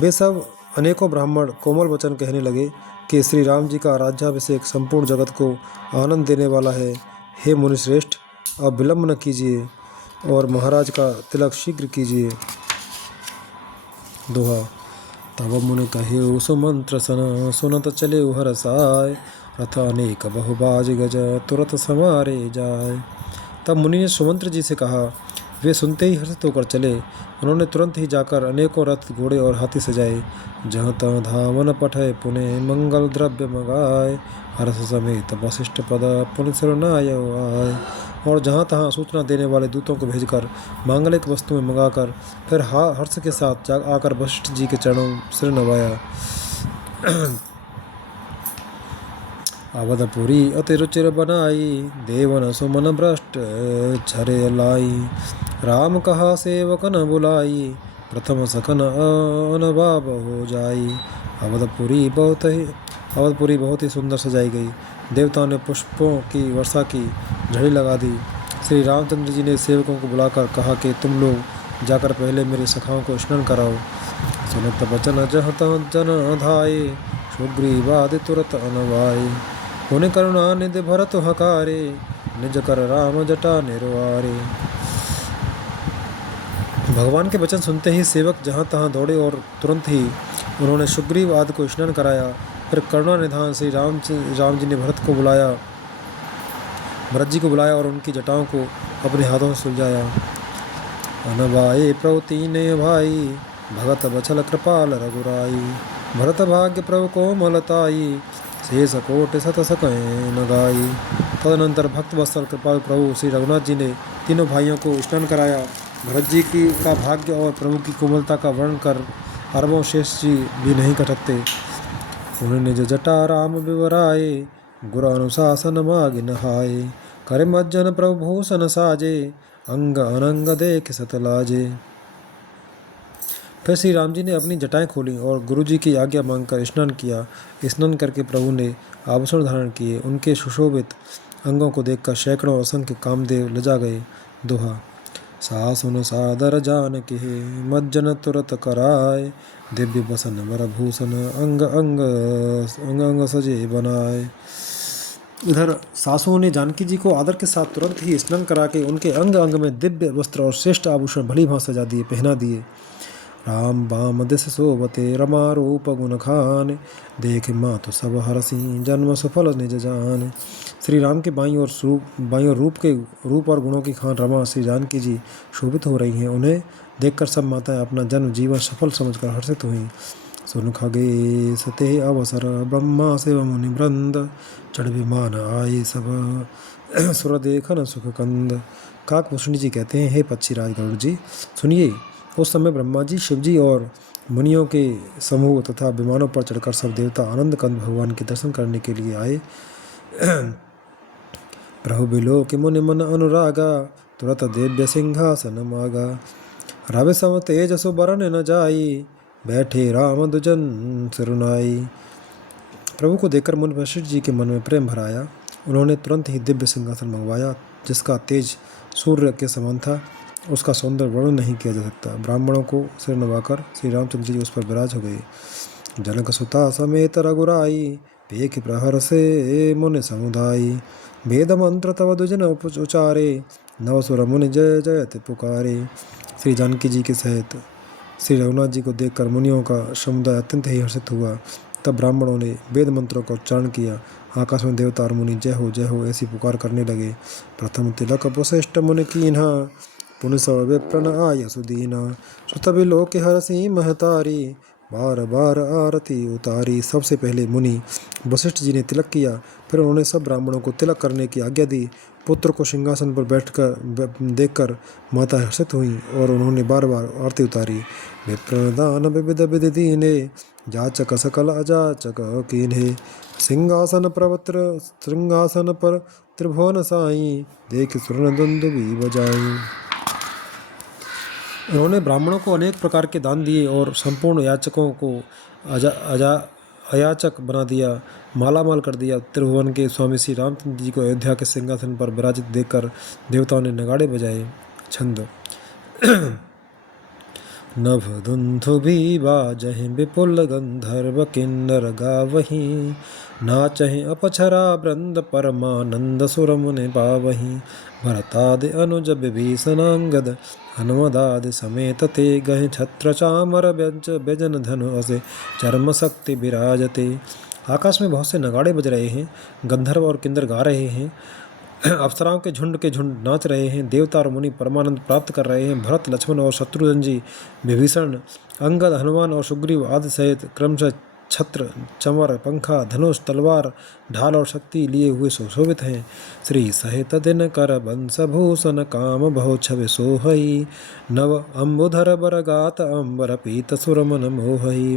वे सब अनेकों ब्राह्मण कोमल वचन कहने लगे कि श्री राम जी का राज्याभिषेक संपूर्ण जगत को आनंद देने वाला है। हे मुनिश्रेष्ठ, अब विलंब न कीजिए और महाराज का तिलक शीघ्र कीजिए। दोहा। तब मुनि कहे सुमंत्र सन, सुनत चले हरसाय। रथ अनेक बहुबाज गज, तुरत समारे जाय। तब मुनि ने सुमंत्र जी से कहा। वे सुनते ही हर्षित होकर चले। उन्होंने तुरंत ही जाकर अनेकों रथ घोड़े और हाथी सजाए। जहाँ तहाँ धामन पठय पुण्य, मंगल द्रव्य मंगाए। हर्ष समेत वशिष्ठ पद, पुण्य सिरनाय आय। और जहाँ तहाँ सूचना देने वाले दूतों को भेजकर मांगलिक वस्तुएं मंगाकर फिर हर्ष के साथ आकर वशिष्ठ जी के चरणों सिर नवाया। अवधपुरी अति रुचिर बनाई, देवन सुमन भ्रष्ट झरे लाई। राम कहा सेवकन बुलाई, प्रथम सकन अनबाब हो जाई। अवधपुरी बहुत ही सुंदर सजाई गई। देवताओं ने पुष्पों की वर्षा की, झड़ी लगा दी। श्री रामचंद्र जी ने सेवकों को बुलाकर कहा कि तुम लोग जाकर पहले मेरे सखाओं को स्नान कराओ। सुनत बचन जह तह जन धाये, सुग्रीवादि तुरत अनवाये। पुनि करुणा निधि भरत हकारे, निज कर राम जटा निर्वारे। भगवान के वचन सुनते ही सेवक जहाँ तहाँ दौड़े और तुरंत ही उन्होंने सुग्रीव आदि को स्नान कराया। फिर करुणा निधान श्री राम जी ने भरत जी को बुलाया और उनकी जटाओं को अपने हाथों से सुलझाया। अनवाये प्रभु तीने भाई, भगत बछल कृपाल रघुराई। भरत भाग्य प्रभु को मलताई, शेष कोट सत सकैं न गाई। तदनंतर भक्त वत्सल कृपाल प्रभु श्री रघुनाथ जी ने तीनों भाइयों को स्नान कराया। भरत जी का भाग्य और प्रभु की कोमलता का वर्णन कर अरबों शेष जी भी नहीं कटकते। उन्हें निज जटा राम विवराए, गुरु अनुशासन माग नहाए। करे मज्जन प्रभु भूषण साजे, अंग अनंग देख सतलाजे। फिर श्री राम जी ने अपनी जटाएं खोली और गुरु जी की आज्ञा मांगकर स्नान किया। स्नान करके प्रभु ने आभूषण धारण किए। उनके सुशोभित अंगों को देखकर सैकड़ों असंख्य कामदेव लजा गए। दोहा। सासुन सादर जान के, मज्जन तुरत कराए। दिव्य बसन वर भूषण, अंग अंग अंग अंग सजे बनाए। इधर सासुओं ने जानकी जी को आदर के साथ तुरंत ही स्नान करा के उनके अंग अंग में दिव्य वस्त्र और श्रेष्ठ आभूषण भली भांति सजा दिए, पहना दिए। राम बाम दिस सोबते, रमा रूप गुण खान। देख मातु सब हरसी, जन्म सफल निज जान। श्री राम के बाईं ओर रूप और गुणों की खान रमा श्री जानकी जी शोभित हो रही हैं। उन्हें देखकर सब माताएं अपना जन्म जीवन सफल समझकर हर्षित हुई। सुन खगे सते अवसर, ब्रह्मा शिव मुनि वृंद। चढ़ विमान आए सब, सुर देखन सुख कंद। काकभूषणी जी कहते हैं, हे पक्षीराज गरुड़ जी, सुनिए। उस समय ब्रह्मा जी, शिव जी और मुनियों के समूह तथा विमानों पर चढ़कर सब देवता आनंद कंद भगवान के दर्शन करने के लिए आए। प्रभु बिलो के मुनि मन अनुरागा, तुरत दिव्य सिंहासन मागा। रवि सम तेजसु बरन न जाई, बैठे राम दुजन सिरुनाई। प्रभु को देखकर मुनि वशिष्ठ जी के मन में प्रेम भर आया। उन्होंने तुरंत ही दिव्य सिंहासन मंगवाया, जिसका तेज सूर्य के समान था। उसका सौंदर्य वर्णन नहीं किया जा सकता। ब्राह्मणों को सिर नवाकर श्री रामचंद्र जी उस पर विराज हो गए। जनक सुता समेत रघुराई, पेख प्रहर से मुनि समुदायी। वेद मंत्र तव दुजन उचारे, नवसुर मुनि जय जयति पुकारे। श्री जानकी जी के सहित श्री रघुनाथ जी को देखकर मुनियों का समुदाय अत्यंत ही हर्षित हुआ। तब ब्राह्मणों ने वेद मंत्रों का उच्चारण किया। आकाश में देवता और मुनि जय हो ऐसी पुकार करने लगे। प्रथम तिलक वशिष्ठ मुनि कीन्हा, पुनि सब विप्रन आय सुदीना। सुत बिलोक हरषि महतारी, बार बार आरती उतारी। सबसे पहले मुनि वशिष्ठ जी ने तिलक किया। फिर उन्होंने सब ब्राह्मणों को तिलक करने की आज्ञा दी। पुत्र को सिंहासन पर बैठकर देखकर माता हर्षित हुई और उन्होंने बार बार आरती उतारी। विप्रदान विविध विधि दीने, जाचक सकल अजाचक कीन्हे। सिंहासन पर त्रिभुवन साई, देख सुरन दुंदुभि बजाई। उन्होंने ब्राह्मणों को अनेक प्रकार के दान दिए और संपूर्ण याचकों को अयाचक बना दिया, मालामाल कर दिया। त्रिभुवन के स्वामी श्री रामचंद्र जी को अयोध्या के सिंहासन पर विराजित देखकर देवताओं ने नगाड़े बजाए। छंद। नभ दुंदुभि बाजहि, विपुल गंधर्व किन्नर गावहि। नाचहि अपछरा वृंद, परमानंद सुर मुनि पावहि। भरतादि अनुज विभीषणांगद, हनुमदादि समेत ते गहि। छत्र चामर व्यजन धनु असे, चर्म शक्ति विराजते। आकाश में बहुत से नगाड़े बज रहे हैं, गंधर्व और किन्नर गा रहे हैं, अप्सराओं के झुंड नाच रहे हैं। देवता और मुनि परमानंद प्राप्त कर रहे हैं। भरत, लक्ष्मण और शत्रुघ्न जी, विभीषण, अंगद, हनुमान और सुग्रीव आदि सहित क्रमशः छत्र, चमर, पंखा, धनुष, तलवार, ढाल और शक्ति लिए हुए सुशोभित हैं। श्री सहित दिन कर वंश भूषण, काम बहु छवि सोहई। नव अम्बुधर बर गात, अम्बर पीत सुर मन मोहई।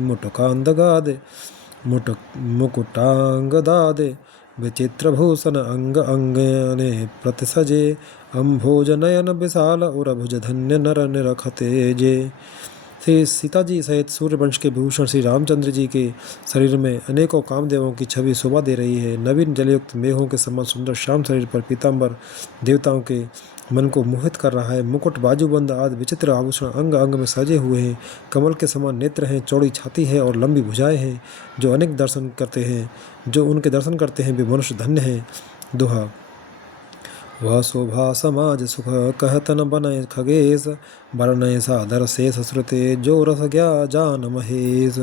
मुकुटांगदादे, विचित्र भूषण अंग अंगने प्रतिसजे। अम्भोज नयन विशाल, उरभुज धन्य नर निरखते जे। श्री सीता जी सहित सूर्यवंश के विभूषण श्री रामचंद्र जी के शरीर में अनेकों कामदेवों की छवि शोभा दे रही है। नवीन जलयुक्त मेघों के समान सुंदर श्याम शरीर पर पीताम्बर देवताओं के मन को मोहित कर रहा है। मुकुट, बाजूबंद आदि विचित्र आभूषण अंग अंग में सजे हुए हैं। कमल के समान नेत्र हैं, चौड़ी छाती है और लंबी भुजाएं हैं। जो उनके दर्शन करते हैं वे मनुष्य धन्य हैं। दोहा। वह शोभा समाज सुख कहत न बनय खगेश, वर्णय सादर शेष श्रुते जो रस गया जान महेश।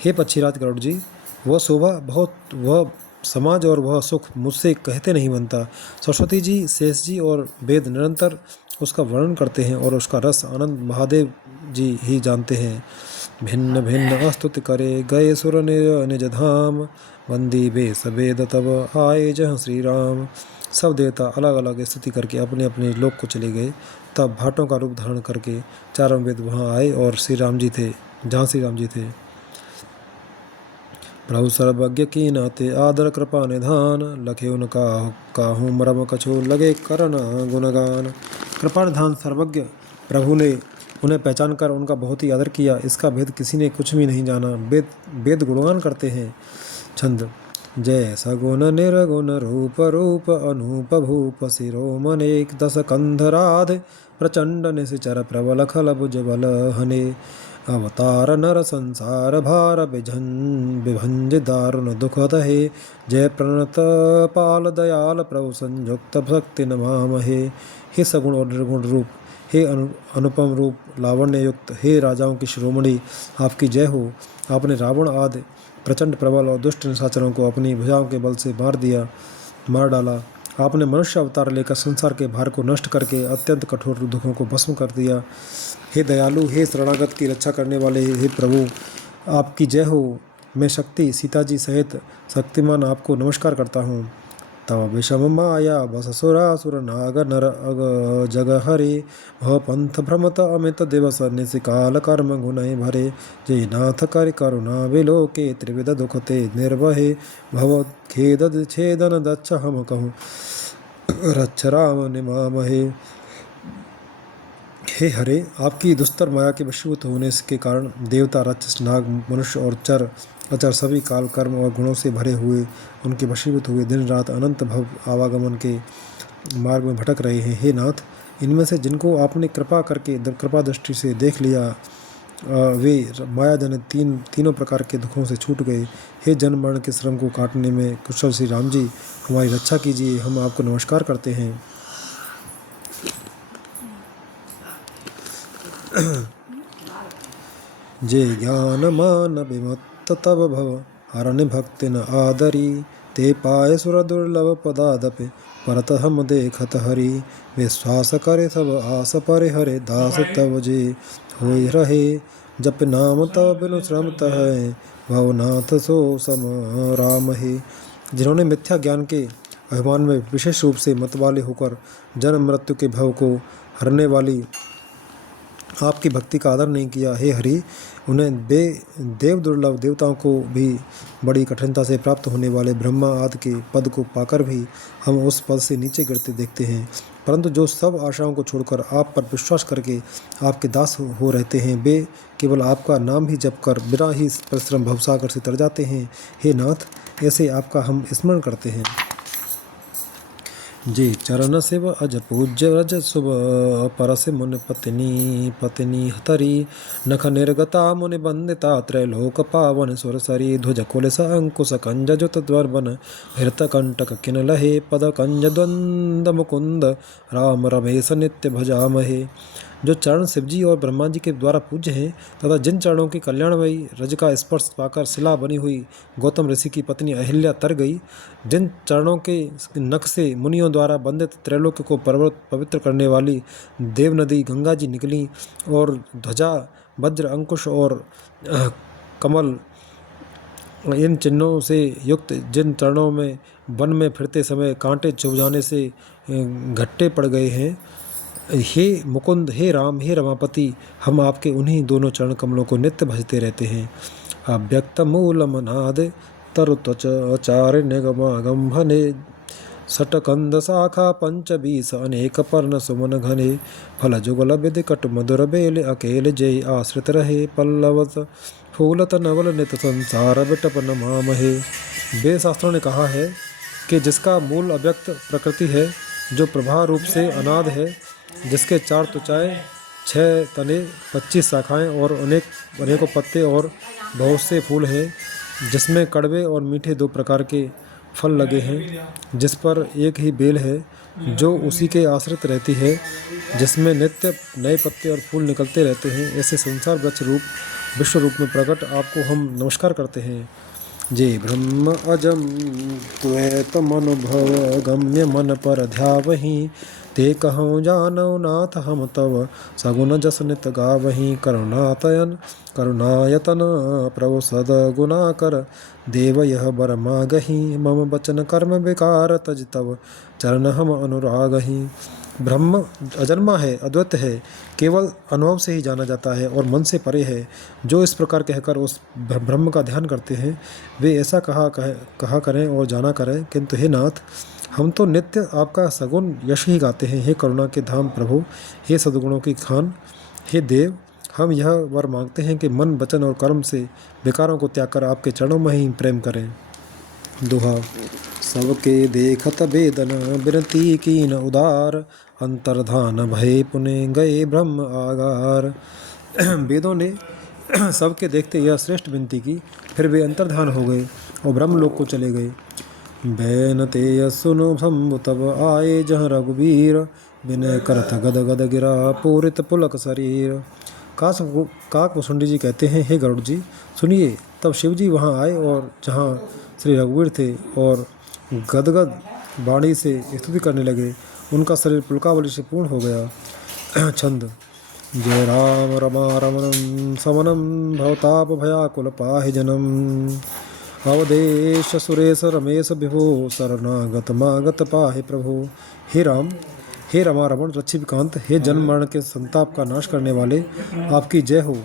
हे पक्षीराज गरुड़ जी, वह समाज और वह सुख मुझसे कहते नहीं बनता। सरस्वती जी, शेष जी और वेद निरंतर उसका वर्णन करते हैं और उसका रस आनंद महादेव जी ही जानते हैं। भिन्न भिन्न स्तुति करे गए सुर निज धाम, वंदी बेस वेद तब आए जहाँ श्री राम। सब देवता अलग अलग स्तुति करके अपने अपने लोक को चले गए। तब भाटों का रूप धारण करके चारों वेद वहाँ आए और श्री राम जी थे जहाँ श्री राम जी थे। प्रभु सर्वज्ञ की नाते आदर कृपा निधान, लखे उनका काहू मरम कछो लगे करन गुणगान। कृपा निधान सर्वज्ञ प्रभु ने उन्हें पहचान कर उनका बहुत ही आदर किया। इसका भेद किसी ने कुछ भी नहीं जाना। वेद गुणगान करते हैं। छंद। जय सगुण निर्गुण रूप रूप अनूप भूप शिरोमणि दस कंधराध, प्रचंड निश्चर प्रबल खल भुज बल हने। अवतार नर संसार भार विभंज दारुण दुख दहे, जय प्रणत पाल दयाल प्रभु संयुक्त भक्ति नमामहे। हे सगुण और निर्गुण रूप, हे अनुपम रूप, लावण्य युक्त, हे राजाओं की शिरोमणि, आपकी जय हो। आपने रावण आदि प्रचंड प्रबल और दुष्ट निशाचरों को अपनी भुजाओं के बल से मार डाला। आपने मनुष्य अवतार लेकर संसार के भार को नष्ट करके अत्यंत कठोर दुखों को भस्म कर दिया। हे दयालु, हे शरणागत की रक्षा करने वाले, हे प्रभु, आपकी जय हो। मैं शक्ति सीता जी सहित शक्तिमान आपको नमस्कार करता हूँ। तव विषम माया बस सुरासुर नाग नर अग जग हरे, भव पंथ भ्रमत अमित दिवस निशिकाल कर्म गुणय भरे। जय नाथ कर करुणा विलोके त्रिविध दुखते निर्वहे, भव खेद छेदन दच्छ हम कहूँ रक्ष राम निमामहे। हे हरे, आपकी दुस्तर माया के वशीभूत होने के कारण देवता, राक्षस, नाग, मनुष्य और अचर सभी काल, कर्म और गुणों से भरे हुए उनके वशीभूत हुए दिन रात अनंत भव आवागमन के मार्ग में भटक रहे हैं। हे नाथ, इनमें से जिनको आपने कृपा करके कृपा दृष्टि से देख लिया वे माया जनित तीनों प्रकार के दुखों से छूट गए। हे जन्म मरण के श्रम को काटने में कुशल श्री राम जी, हमारी रक्षा कीजिए। हम आपको नमस्कार करते हैं। जय ज्ञान मान विमत्त तब भव हरनि भक्ति न आदरी, ते पाए सुर दुर्लभ पदादपि परत हम देखत हरि। विश्वास करे सब आस परे हरे, दास तब जे होय रहे। जप नाम तब बिनु श्रम तह, भवनाथ सो सम राम हे। जिन्होंने मिथ्या ज्ञान के अभिमान में विशेष रूप से मतवाले होकर जन्म मृत्यु के भव को हरने वाली आपकी भक्ति का आदर नहीं किया, हे हरि, उन्हें देव दुर्लभ देवताओं को भी बड़ी कठिनता से प्राप्त होने वाले ब्रह्मा आदि के पद को पाकर भी हम उस पद से नीचे गिरते देखते हैं। परंतु जो सब आशाओं को छोड़कर आप पर विश्वास करके आपके दास हो रहते हैं, वे केवल आपका नाम ही जप कर बिना ही परिश्रम भवसागर से तर जाते हैं। हे नाथ, ऐसे आपका हम स्मरण करते हैं। जी चरण शिव अज पूज्य रज शुभ, परस मुनि पत्नी हतरी। नख निर्गता मुनि बंदिता, त्रैलोक पावन सुरसरी। ध्वज कुलस अंकुश कंज जुत द्वर्बन, हृत कंटक किन लहे। पद कंज द्वंद मुकुंद, राम रमेश नित्य भजामहे। जो चरण शिवजी और ब्रह्मा जी के द्वारा पूज्य हैं तथा जिन चरणों की कल्याणमयी रज का स्पर्श पाकर शिला बनी हुई गौतम ऋषि की पत्नी अहिल्या तर गई, जिन चरणों के नख से मुनियों द्वारा वंदित त्रैलोक्य को पवित्र करने वाली देव नदी गंगा जी निकली, और ध्वजा, वज्र, अंकुश और कमल, इन चिन्हों से युक्त जिन चरणों में वन में फिरते समय कांटे चुभ जाने से घट्टे पड़ गए हैं, हे मुकुंद, हे राम, हे रमापति, हम आपके उन्हीं दोनों चरण कमलों को नित्य भजते रहते हैं। अव्यक्त मूल मनाद तरु त्वच आचार्य निगमागम भने, सटकंद शाखा पंच बीस अनेक पर्ण सुमन घने फल जुगल विधि कट मधुर बेल अकेल जय आश्रित रहे पल्लवत फूलत नवल नित संसार विटप नमामहे। वेद शास्त्रों ने कहा है कि जिसका मूल अव्यक्त प्रकृति है, जो प्रभा रूप से अनाद है, जिसके 4 त्वचाएँ 6 तने 25 शाखाएँ और अनेकों पत्ते और बहुत से फूल हैं, जिसमें कड़वे और मीठे 2 प्रकार के फल लगे हैं, जिस पर एक ही बेल है जो उसी के आश्रित रहती है, जिसमें नित्य नए पत्ते और फूल निकलते रहते हैं, ऐसे संसार वृक्ष रूप विश्व रूप में प्रकट आपको हम नमस्कार करते हैं। जे ब्रह्म अजम त्वैत मनुभव गम्य मन पर ध्यावहि ते कहूँ जानौ नाथ हम तव सगुण जस नित गावहि करुणायतन प्रभु सद गुना कर देव यह बर मागहि मम बचन कर्म विकार तज तव चरण हम अनुरागहि। ब्रह्म अजन्मा है, अद्वैत है, केवल अनुभव से ही जाना जाता है और मन से परे है। जो इस प्रकार कहकर उस ब्रह्म का ध्यान करते हैं, वे ऐसा कहा करें और जाना करें, किंतु हे नाथ, हम तो नित्य आपका सगुण यश ही गाते हैं। हे करुणा के धाम प्रभु, हे सद्गुणों की खान, हे देव, हम यह वर मांगते हैं कि मन वचन और कर्म से विकारों को त्याग कर आपके चरणों में ही प्रेम करें। दोहा। सबके देखत वेदन विनती कीन उदार अंतर्धान भय पुने गए ब्रह्म आगार। वेदों ने सबके देखते यह श्रेष्ठ विनती की, फिर वे अंतर्धान हो गए और ब्रह्मलोक को चले गए। बैन ते सुनो भम्ब तब आए जह रघुवीर विनय करत गद गद गिरा पूरित पुलक शरीर। काक वसुंडी जी कहते हैं, हे गरुड़ जी सुनिए। तब शिव जी वहाँ आए और जहाँ श्री रघुवीर थे और गदगद वाणी से स्तुति करने लगे। उनका शरीर पुलकावली से पूर्ण हो गया। छंद। जय राम रमा रमणम समनम भवताप भयाकुल पाहि जनम अवधेश सुरेश रमेश विभो शरणागत मागत पाहि प्रभु। हे राम, हे रमा रमण लक्ष्मीकांत, हे जन्म मरण के संताप का नाश करने वाले, आपकी जय हो।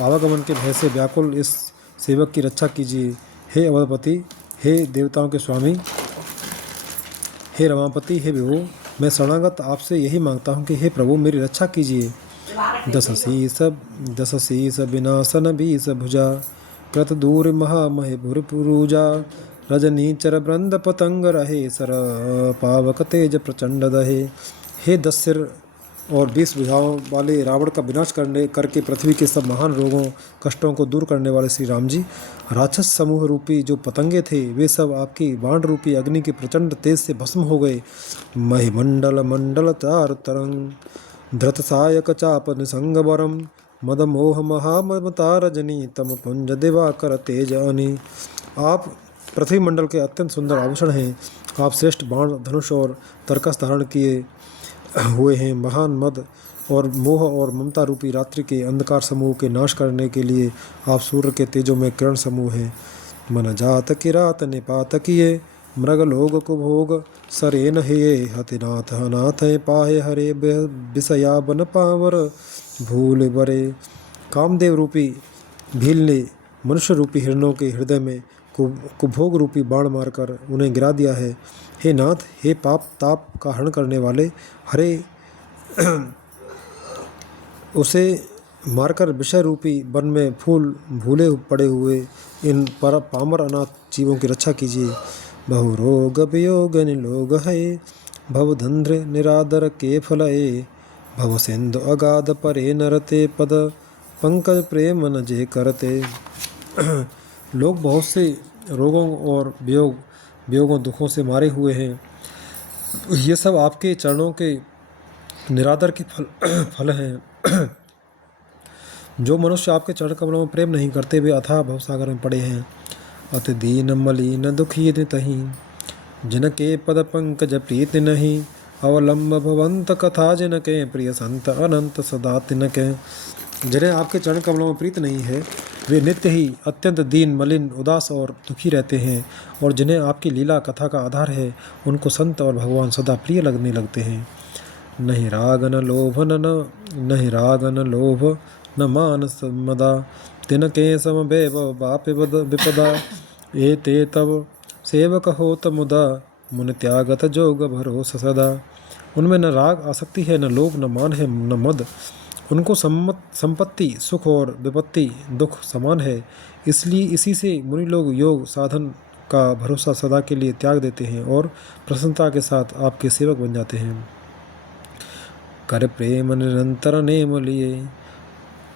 आवागमन के भय से व्याकुल इस सेवक की रक्षा कीजिए। हे अवधपति, हे देवताओं के स्वामी, हे रमापति, हे विभो, मैं शरणागत आपसे यही मांगता हूँ कि हे प्रभु मेरी रक्षा कीजिए। दस शीस विनाशन 20 भुजा कृत दूर महामहे भुर पुरुजा रजनीचर वृंद पतंग रहे सर पावक तेज प्रचंड दहे। हे 10 सिर और 20 भुजाओं वाले रावण का विनाश करके पृथ्वी के सब महान रोगों कष्टों को दूर करने वाले श्री राम जी, राक्षस समूह रूपी जो पतंगे थे वे सब आपकी बाण रूपी अग्नि के प्रचंड तेज से भस्म हो गए। महिमंडल मंडल चार तरंग धृत सायक चाप निसंग वरम मद मोह महाममता रजनी तम पुंज दिवाकर तेज अनि। आप पृथ्वी मंडल के अत्यंत सुंदर आभूषण हैं। आप श्रेष्ठ बाण धनुष और तरकस धारण किए हुए हैं। महान मद और मोह और ममता रूपी रात्रि के अंधकार समूह के नाश करने के लिए आप सूर्य के तेजों में किरण समूह हैं। मन जात किरात निपात किए मृग लोग कुभोग सरेन हे हतिनाथ अनाथ पाहे हरे बिसया बन पावर भूल बरे। कामदेव रूपी भील ने मनुष्य रूपी हिरणों के हृदय में कुभोग रूपी बाण मारकर उन्हें गिरा दिया है। हे नाथ, हे पाप ताप का हरण करने वाले, हरे उसे मारकर विषय रूपी वन में फूल भूले पड़े हुए इन पर पामर अनाथ जीवों की रक्षा कीजिए। बहु रोग वियोग निलोग है भव धंध्र निरादर के फलए भव सिंधु अगाध परे नरते पद पंकज प्रेम न जे करते। लोग बहुत से रोगों और वियोगों दुखों से मारे हुए हैं। ये सब आपके चरणों के निरादर के फल हैं। जो मनुष्य आपके चरण कमलों में प्रेम नहीं करते वे अथाह भवसागर में पड़े हैं। अति दीन मलिन दुखी तहीं जिनके पद पंकज प्रीत नहीं अवलंब भवंत कथा जिनके प्रिय संत अनंत सदा तिनके। जिन्हें आपके चरण कमलों में प्रीत नहीं है वे नित्य ही अत्यंत दीन मलिन उदास और दुखी रहते हैं, और जिन्हें आपकी लीला कथा का आधार है उनको संत और भगवान सदा प्रिय लगने लगते हैं। नहीं राग न लोभ न मान मदा तिनके समबेव बाप विपदा ए ते तब सेवक होत मुदा मुनि त्यागत जोग भरोसा सदा। उनमें न राग आसक्ति है, न लोभ, न मान है, न मद। उनको संपत्ति सुख और विपत्ति दुख समान है, इसलिए इसी से मुनि लोग योग साधन का भरोसा सदा के लिए त्याग देते हैं और प्रसन्नता के साथ आपके सेवक बन जाते हैं। कर प्रेम निरंतर नेम लिए,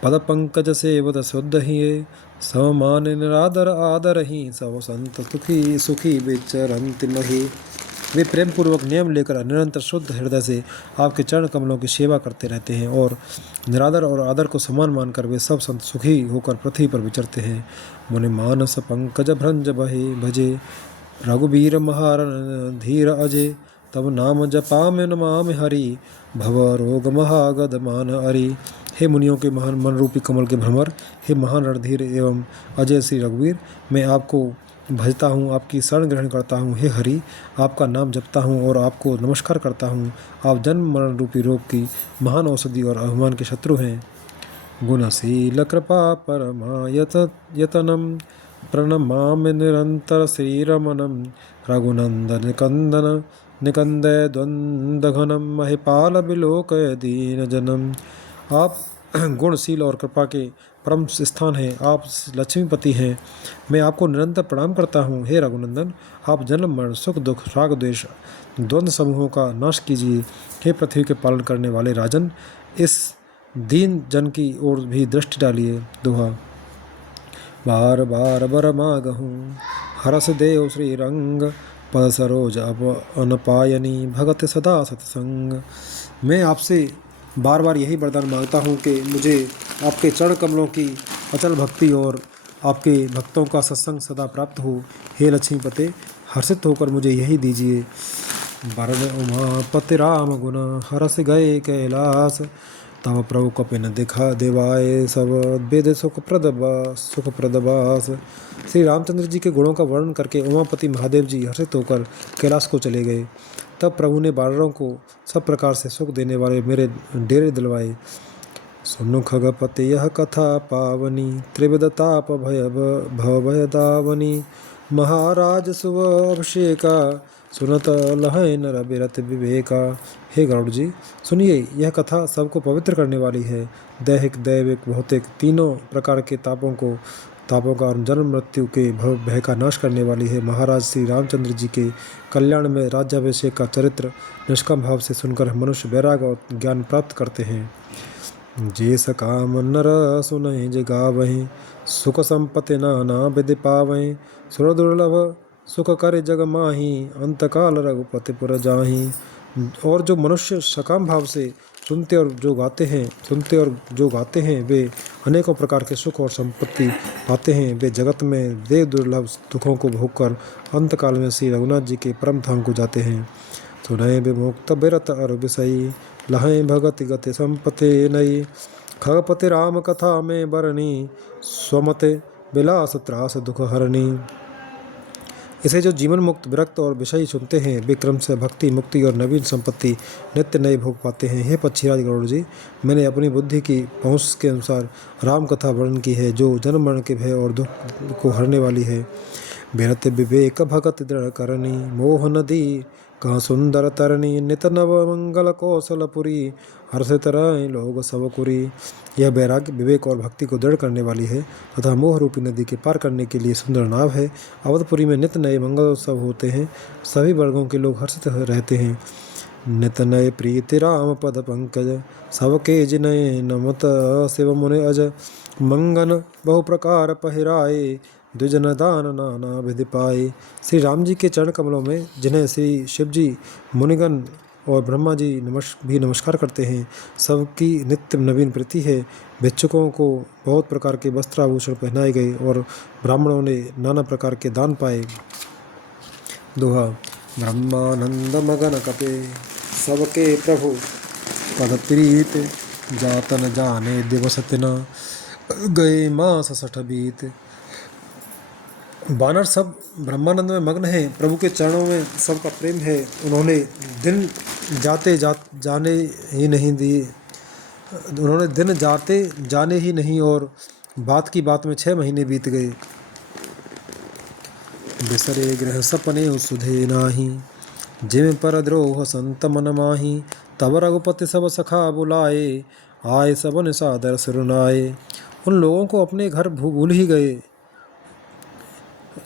पद पंकज सेवत शुद्ध हिये। समान निरादर आदर ही, सब संत सुखी सुखी विचरंत मही। वे प्रेम पूर्वक नियम लेकर निरंतर शुद्ध हृदय से आपके चरण कमलों की सेवा करते रहते हैं और निरादर और आदर को समान मानकर वे सब संत सुखी होकर पृथ्वी पर विचरते हैं। मुनि मानस पंकज भ्रंज बहे भजे, रघुबीर महारन धीर अजय। तब नाम जपा में नमाम हरि, भव रोग महागद मान हरि। हे मुनियों के महान मन रूपी कमल के भ्रमर, हे महान रणधीर एवं अजय श्री रघुवीर, मैं आपको भजता हूँ, आपकी शरण ग्रहण करता हूँ। हे हरि, आपका नाम जपता हूँ और आपको नमस्कार करता हूँ। आप जन्म मरण रूपी रोग की महान औषधि और अभिमान के शत्रु हैं। गुणशील कृपा परमायत यतनम, प्रणमामि निरंतर श्रीरमणम। रघुनंदन निकंदन निकंदय द्वंद्वघनम, महिपाल विलोकय दीन जनम। आप गुणशील और कृपा के परम स्थान हैं, आप लक्ष्मीपति हैं। मैं आपको निरंतर प्रणाम करता हूँ। हे रघुनंदन, आप जन्म मरण सुख दुख राग द्वेष द्वंद्व समूहों का नाश कीजिए। हे पृथ्वी के पालन करने वाले राजन, इस दीन जन की ओर भी दृष्टि डालिए। दोहा। बार बार बर मागहूँ, हरस देव श्री रंग। पद सरोज अब अनपायनी, भगत सदा सत्संग। मैं आपसे बार बार यही वरदान मांगता हूँ कि मुझे आपके चरण कमलों की अचल भक्ति और आपके भक्तों का सत्संग सदा प्राप्त हो। हे लक्ष्मीपते, हर्षित होकर मुझे यही दीजिए। वरण उमापति राम गुण, हरस गए कैलास। तब प्रभु कपिन दिखा देवाए, सब वेद सुखप्रद बास। श्री रामचंद्र जी के गुणों का वर्णन करके उमापति महादेव जी हर्षित होकर कैलाश को चले गए। तब प्रभु ने बानरों को सब प्रकार से सुख देने वाले मेरे डेरे दिलवाए। सुनु खगपति यह कथा पावनी, त्रिविध ताप भय दावनी। महाराज शुभ अभिषेका, सुनत लहै नर बिरत विवेका। हे गरुड़ जी, सुनिए, यह कथा सबको पवित्र करने वाली है। दैहिक दैविक भौतिक तीनों प्रकार के तापों का जन्म मृत्यु के भय का नाश करने वाली है। महाराज श्री रामचंद्र जी के कल्याण में राज्याभिषेक का चरित्र निष्काम भाव से सुनकर मनुष्य वैराग और ज्ञान प्राप्त करते हैं। जे सकाम नर सुनहि जे गावहि, सुख संपत्ति नाना विधि पावहि। सुर दुर्लभ सुख करे जग माही, अंतकाल रघुपति पुर जाहि। और जो मनुष्य सकाम भाव से सुनते और जो गाते हैं वे अनेकों प्रकार के सुख और संपत्ति पाते हैं। वे जगत में देव दुर्लभ दुखों को भोगकर अंतकाल में श्री रघुनाथ जी के परम धाम को जाते हैं। सुनय विमुक्त बिरत अर विषयी, लहै भगति गति संपत्ति नई। खगपति राम कथा में बरनी, स्वमते विलास त्रास दुख हरणी। इसे जो जीवन मुक्त विरक्त और विषयी सुनते हैं वे क्रम से भक्ति मुक्ति और नवीन संपत्ति नित्य नए भोग पाते हैं। हे पक्षीराज गरुड़ जी, मैंने अपनी बुद्धि की पहुँच के अनुसार राम कथा वर्णन की है, जो जन्म मरण के भय और दुख को हरने वाली है। बिरत विवेक भगत दृढ़ करनी, मोह नदी कहाँ सुंदर तरणी। नित नव मंगल कौशलपुरी, हर्षित रहे लोग सब कुरी। यह वैराग्य विवेक और भक्ति को दृढ़ करने वाली है तथा मोह रूपी नदी के पार करने के लिए सुंदर नाव है। अवधपुरी में नित नए मंगलोत्सव होते हैं, सभी वर्गों के लोग हर्षित रहते हैं। नित नए प्रीति राम पद पंकज, सबके जिनय नमत शिव मुनि अज। मंगन बहु प्रकार पहिराए, द्विजन दान नाना विधि पाए। श्री राम जी के चरण कमलों में जिन्हें श्री शिव जी मुनिगण और ब्रह्मा जी भी नमस्कार करते हैं, सबकी नित्य नवीन प्रीति है। भिक्षुकों को बहुत प्रकार के वस्त्राभूषण पहनाए गए और ब्राह्मणों ने नाना प्रकार के दान पाए। दोहा। ब्रह्मानंद मगन कपे, सबके प्रभु पद प्रीत। जातन जाने दिवस तिना, गए मास 60 बीत। वानर सब ब्रह्मानंद में मग्न हैं, प्रभु के चरणों में सबका प्रेम है। उन्होंने दिन जाते जाने ही नहीं और बात की बात में 6 महीने बीत गए। बिसरे गृह सपने सुधे नाही, जिम पर द्रोह संत मन माही, तब रघुपति सब सखा बुलाए, आए सबन सादर सिरुनाए। उन लोगों को अपने घर भूल ही गए,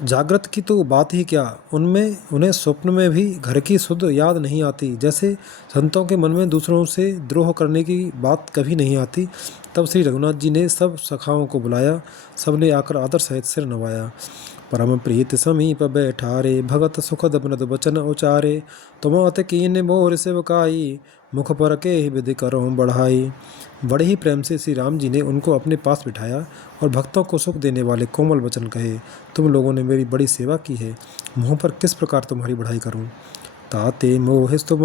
जागृत की तो बात ही क्या, उनमें उन्हें स्वप्न में भी घर की सुध याद नहीं आती। जैसे संतों के मन में दूसरों से द्रोह करने की बात कभी नहीं आती। तब श्री रघुनाथ जी ने सब सखाओं को बुलाया, सबने आकर आदर सहित सिर नवाया। परम प्रीत समीप बैठारे, भगत सुखद बिनद वचन उचारे, तुम अति कीन मोर सेवकाई, मुख पर के विधि करो बढ़ाई। बड़े ही प्रेम से श्री राम जी ने उनको अपने पास बिठाया और भक्तों को सुख देने वाले कोमल वचन कहे। तुम लोगों ने मेरी बड़ी सेवा की है, मुँह पर किस प्रकार तुम्हारी बढ़ाई करूं। ताते मोहिस तुम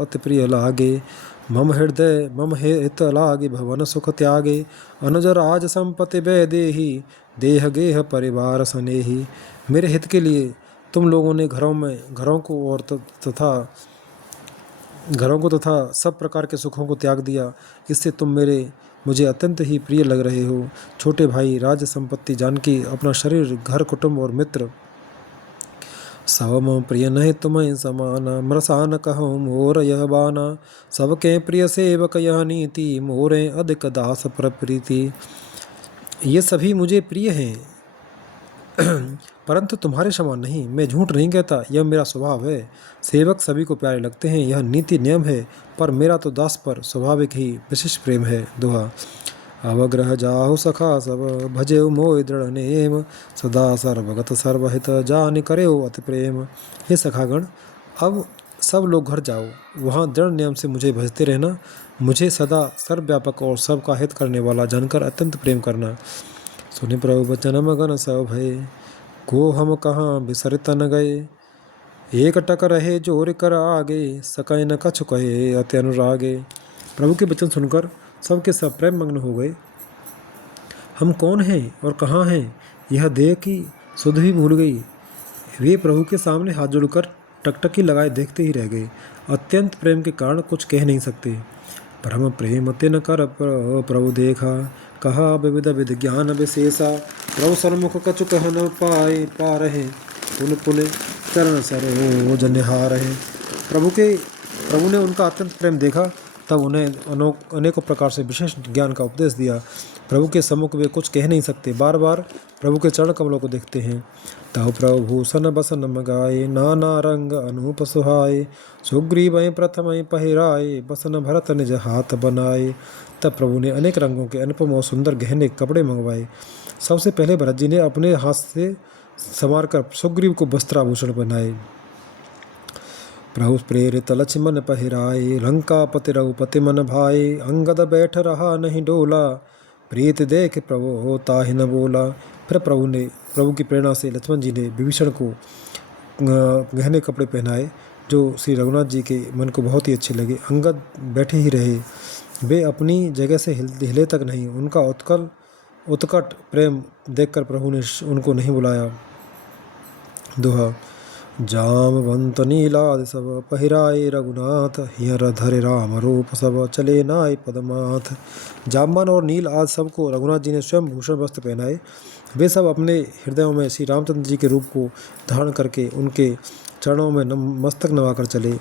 अति प्रिय लागे, मम हित लागे भवन सुख त्यागे। अनुज राज संपत्ति बै देही, देह गेह परिवार सनेही। मेरे हित के लिए तुम लोगों ने घरों को तथा सब प्रकार के सुखों को त्याग दिया। इससे तुम मुझे अत्यंत ही प्रिय लग रहे हो। छोटे भाई राज्य संपत्ति जानकी, अपना शरीर, घर, कुटुंब और मित्र सब मोह प्रिय नहीं तुम्हें समाना। मृषान कहो मोर यह बाना, सबके प्रिय सेवक यह नीति, मोरे अधिक दास प्रप्रीति। ये सभी मुझे प्रिय हैं, परंतु तुम्हारे समान नहीं। मैं झूठ नहीं कहता, यह मेरा स्वभाव है। सेवक सभी को प्यारे लगते हैं, यह नीति नियम है, पर मेरा तो दास पर स्वाभाविक ही विशेष प्रेम है। दोहा। अवग्रह जाहु सखा सब, भजे मोय दृढ़ नेम, सदा सर्वगत सर्वहित जान करे अति प्रेम। हे सखागण, अब सब लोग घर जाओ, वहाँ दृढ़ नियम से मुझे भजते रहना। मुझे सदा सर्वव्यापक और सबका हित करने वाला जानकर अत्यंत प्रेम करना। सुनि प्रभु बचन मगन सब भय, को हम कहाँ बिसरित न गए। एक टक रहे जोर कर आगे, सकै न कछु कहे अति अनुरागे। प्रभु के वचन सुनकर सबके सब प्रेम मग्न हो गए। हम कौन हैं और कहाँ हैं, यह देह की सुध भी भूल गई। वे प्रभु के सामने हाथ जोड़कर टकटकी लगाए देखते ही रह गए। अत्यंत प्रेम के कारण कुछ कह नहीं सकते। परम प्रेम तिन कर प्रभु देखा, कहा विविध विधि ज्ञान विशेषा। प्रभु सन्मुख कछु कह न पाए, पा रहे पुन पुन चरण सरोज निहारहे। प्रभु ने उनका अत्यंत प्रेम देखा, तब उन्हें अनेकों प्रकार से विशेष ज्ञान का उपदेश दिया। प्रभु के सम्मुख वे कुछ कह नहीं सकते, बार बार प्रभु के चरण कमलों को देखते हैं। तब प्रभु भूषण बसन मगाए, नाना रंग अनूप सुहाए। सुग्रीव प्रथम पहिराए, बसन भरत निज हाथ बनाए। तब प्रभु ने अनेक रंगों के अनुपम और सुंदर गहने कपड़े मंगवाए। सबसे पहले भरत जी ने अपने हाथ से संवार कर सुग्रीव को वस्त्राभूषण पहनाए। प्रभु प्रेरित लक्ष्मण पहिराए, लंकापति रघुपति मन भाए। अंगद बैठ रहा नहीं डोला, प्रीत देख प्रभु होता ही न बोला। फिर प्रभु की प्रेरणा से लक्ष्मण जी ने विभीषण को गहने कपड़े पहनाए, जो श्री रघुनाथ जी के मन को बहुत ही अच्छे लगे। अंगद बैठे ही रहे, वे अपनी जगह से हिले तक नहीं। उनका उत्कट प्रेम देखकर प्रभु ने उनको नहीं बुलाया। दोहा। जामवंत नीलाद सब पहिराए रघुनाथ, हियर धरे राम रूप सब चले नाय पदमाथ। जामवन और नील आदि सबको रघुनाथ जी ने स्वयं भूषण वस्त्र पहनाए। वे सब अपने हृदयों में श्री रामचंद्र जी के रूप को धारण करके उनके चरणों में मस्तक नवाकर चले।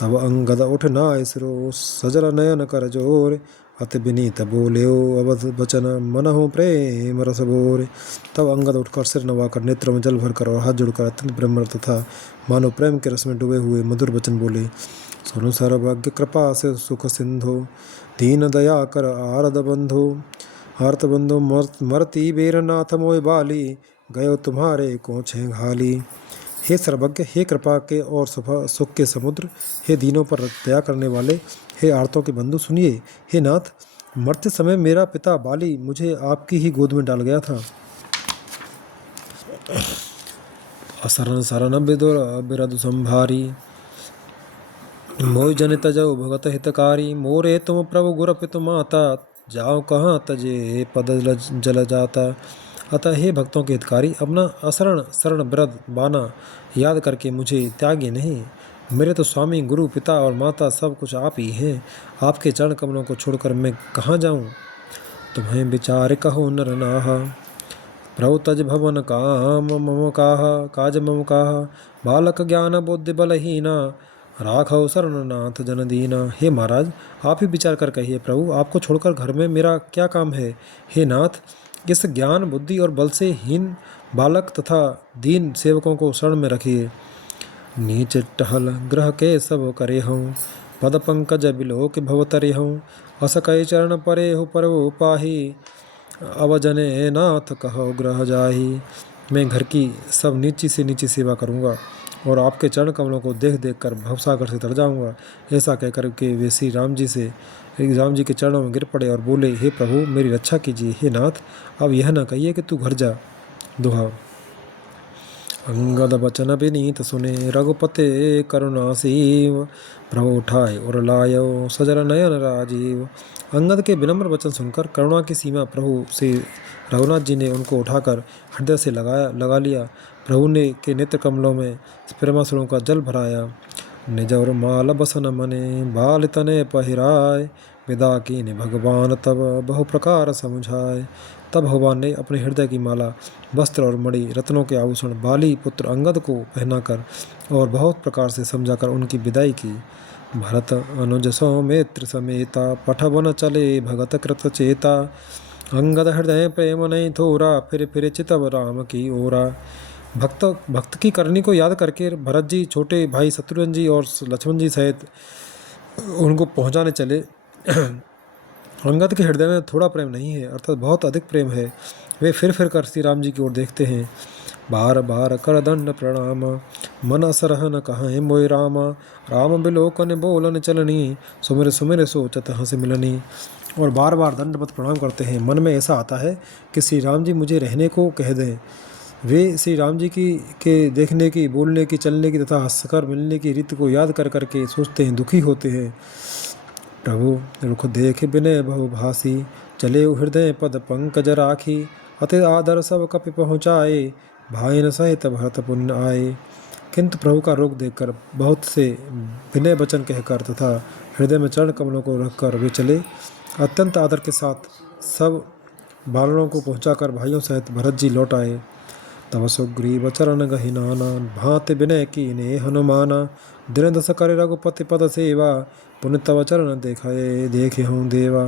तब अंगद उठ नाय सिरो, सजल नयन कर जोर। अति विनीत बोल्यो अवध बचन, मनहु प्रेम रस बोर। तब अंगद उठकर सिर नवाकर, नेत्रों में जल भरकर और हाथ जोड़कर अत्यंत प्रेम तथा मानो प्रेम के रस में डूबे हुए मधुर वचन बोले। सुनो सर्वज्ञ कृपा से सुख सिंधु, दीन दया कर आरद बंधु। आर्त बंधु मरती बेरनाथ मोय बाली, गयो तुम्हारे कोछे घाली। हे सर्वज्ञ, हे कृपा के और सुख के समुद्र, हे दीनों पर दया करने वाले, हे आर्तों के बंधु सुनिए। हे नाथ, मरते समय मेरा पिता बाली मुझे आपकी ही गोद में डाल गया था। असरण शरण बिदुर बिरदु संभारी, मोय जन तजौ भगत हितकारी। मोरे तुम प्रभु गुर पितु माता, जाओ कहाँ तजे पद जल जाता। अतः हे भक्तों के हितकारी, अपना असरण शरण बिरद बाना याद करके मुझे त्यागे नहीं। मेरे तो स्वामी, गुरु, पिता और माता सब कुछ आप ही हैं। आपके चरण कमलों को छोड़कर मैं कहाँ जाऊँ। तुम्हें विचार कहो नर नाहा, प्रभु तज भवन काम मम काहा। काज मम काहा, बालक ज्ञान बुद्धि बलहीना, राघव शरणनाथ जन दीना। हे महाराज, आप ही विचार कर कहिए प्रभु, आपको छोड़कर घर में मेरा क्या काम है। हे नाथ, इस ज्ञान बुद्धि और बल से हीन बालक तथा दीन सेवकों को शरण में रखिए। नीच टहल ग्रह के सब करे हूँ, पद पंकज बिलो के भवतरे हूँ। अस कई चरण परे हो परवो पाही, अवजने नाथ कहो ग्रह जाही। मैं घर की सब नीची से नीची सेवा करूँगा और आपके चरण कमलों को देख देख कर भवसागर से तर जाऊँगा। ऐसा कहकर के वे श्री राम जी के चरणों में गिर पड़े और बोले, हे प्रभु मेरी रक्षा कीजिए। हे नाथ, अब यह न कहिए कि तू घर जा। दोहा। अंगद बचन विनीत सुने, रघुपते करुणासीव। प्रभु उठाए और लायो, सजल नयन राजीव। अंगद के विनम्र वचन सुनकर करुणा की सीमा प्रभु से रघुनाथ जी ने उनको उठाकर हृदय से लगा लिया। प्रभु ने के नेत्र कमलों में प्रेमासुरों का जल भराया। निजवर माल बसन मने, बाल तने पहिराय। विदा कीन्ह भगवान तब, बहु प्रकार समुझाए। तब भगवान ने अपने हृदय की माला, वस्त्र और मणि रत्नों के आभूषण बाली पुत्र अंगद को पहनाकर और बहुत प्रकार से समझाकर उनकी विदाई की। भरत अनुज सौमित्र समेता, पठवन चले भगत कृत चेता। अंगद हृदय प्रेम नहीं थोरा, फिर चितव राम की ओरा। भक्त की करनी को याद करके भरत जी छोटे भाई शत्रुघ्न जी और लक्ष्मण जी सहित उनको पहुंचाने चले। अंगद के हृदय में थोड़ा प्रेम नहीं है, अर्थात बहुत अधिक प्रेम है। वे फिर कर श्री राम जी की ओर देखते हैं। बार बार कर दंड प्रणाम, मन असरहन कहाँ मोय रामा। राम बिलोकन बोलन चलनी, सुमिर सुमिर सोचत हंस मिलनी। और बार बार दंडवत प्रणाम करते हैं। मन में ऐसा आता है कि श्री राम जी मुझे रहने को कह दें। वे श्री राम जी की के देखने की, बोलने की, चलने की तथा हंसकर मिलने की रीति को याद कर करके सोचते हैं, दुखी होते हैं। प्रभु रुख देख विनय बहु भासी, चले हृदय पद पंकज राखी। अति आदर सब कपि पहुँचाए, भाई न सहित भरत पुण्य आए। किंतु प्रभु का रोग देखकर बहुत से विनय वचन कहकर तथा हृदय में चरण कमलों को रखकर वे चले। अत्यंत आदर के साथ सब बानरों को पहुंचाकर भाइयों सहित भरत जी लौट आए। तब सुग्रीव चरण गहि नाना, भांति विनय कीन्हे हनुमाना। दिन दस करे रघुपति पद सेवा, पुण्य तव चरण देखे हूँ देवा।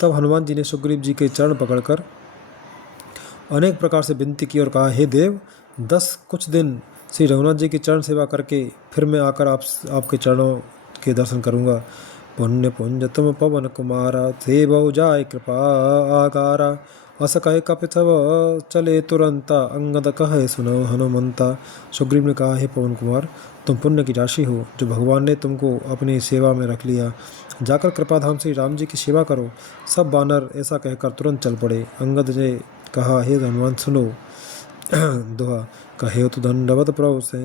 तब हनुमान जी ने सुग्रीव जी के चरण पकड़कर अनेक प्रकार से विनती की और कहा, हे देव, 10 कुछ दिन श्री रघुनाथ जी की चरण सेवा करके फिर मैं आकर आपके चरणों के दर्शन करूँगा। पुण्य पुंज तुम पवन कुमारा, सेवौ जाय कृपा आकारा। अस कहे कपितव चले तुरंता, अंगद कहे सुनो हनुमंता। सुग्रीव ने कहा, हे पवन कुमार, तुम पुण्य की राशि हो जो भगवान ने तुमको अपनी सेवा में रख लिया। जाकर कृपाधाम श्री राम जी की सेवा करो। सब बानर ऐसा कहकर तुरंत चल पड़े। अंगद ने कहा, हे हनुमान सुनो। दोहा। कहे तो दंडवत प्रभु से,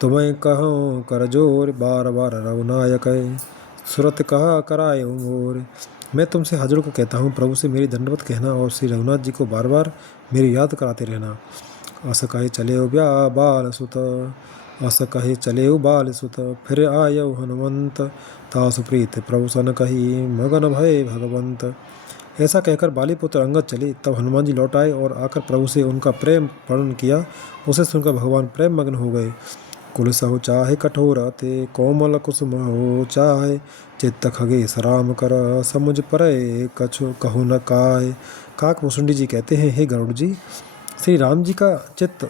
तुम्हें कहो कर जोर। बार बार रघुनायक सुरत कहा कराए मोर। मैं तुमसे हाजिर को कहता हूँ, प्रभु से मेरी दंडवत कहना और श्री रघुनाथ जी को बार बार मेरी याद कराते रहना। अस कहे चले ब्या बाल सुत, अस कहे चले बाल सुत। फिर आयो हनुमंत, तासु प्रीत प्रभु सन कही, मगन भय भगवंत। ऐसा कहकर बाली पुत्र अंगद चले। तब हनुमान जी लौट आए और आकर प्रभु से उनका प्रेम वर्णन किया। उसे सुनकर भगवान प्रेम मग्न हो गए। कुल सहु चाहे कठोर ते, कोमल कुसुम हो चाहे। चित्त खगे सराम कर, समुझ परे कछु कहु न काहे। काक मुसुंडी जी कहते हैं, हे गरुड़ जी, श्री राम जी का चित्त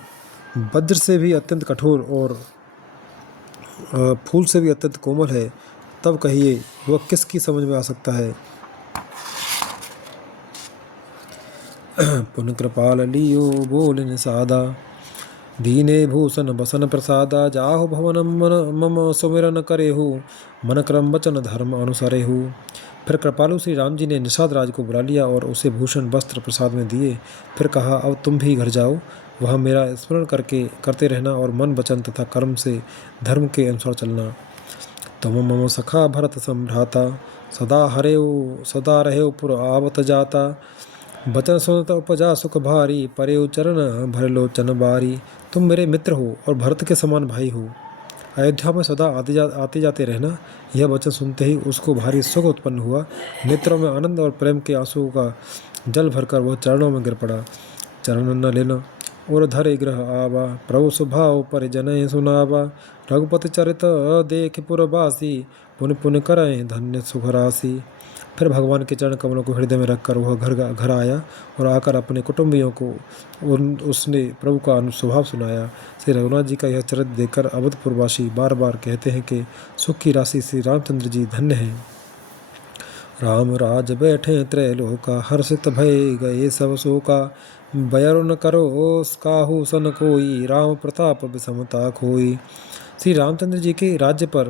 वज्र से भी अत्यंत कठोर और फूल से भी अत्यंत कोमल है। तब कहिए वह किसकी समझ में आ सकता है। पुन कृपाल लियो बोल निषादा, दीने भूषण बसन प्रसादा। जाहु भवन मम सुमिरन करेहु, मन क्रम वचन धर्म अनुसरेहु। फिर कृपालु श्री राम जी ने निषाद राज को बुला लिया और उसे भूषण वस्त्र प्रसाद में दिए। फिर कहा, अब तुम भी घर जाओ, वहाँ मेरा स्मरण करते रहना और मन वचन तथा कर्म से धर्म के अनुसार चलना। तुम मम सखा भरत सम्भ्राता, सदा रहे पुर आवत जाता। बचन सुनत उपजा सुख भारी, परे चरण भर लोचन बारी। तुम मेरे मित्र हो और भरत के समान भाई हो। अयोध्या में सदा आते जाते रहना। यह वचन सुनते ही उसको भारी सुख उत्पन्न हुआ। नेत्रों में आनंद और प्रेम के आंसुओं का जल भरकर वह चरणों में गिर पड़ा। चरण न लेना और धरे ग्रह आवा, प्रभु स्वभाव पर जनय सुनावा। रघुपति चरित देख पुरवासी, पुन पुन करें धन्य सुख राशि। फिर भगवान के चरण कमलों को हृदय में रखकर वह घर आया और आकर अपने कुटुंबियों को उसने प्रभु का स्वभाव सुनाया। श्री रघुनाथ जी का यह चरित्र देखकर अवधपुरवासी बार बार कहते हैं कि सुख की राशि श्री रामचंद्र जी धन्य हैं। राम राज बैठे त्रैलोका, हर्षित भय गए सब शोका। बयर न करो काहू सन कोई, राम प्रताप विषमता खोई। श्री रामचंद्र जी के राज्य पर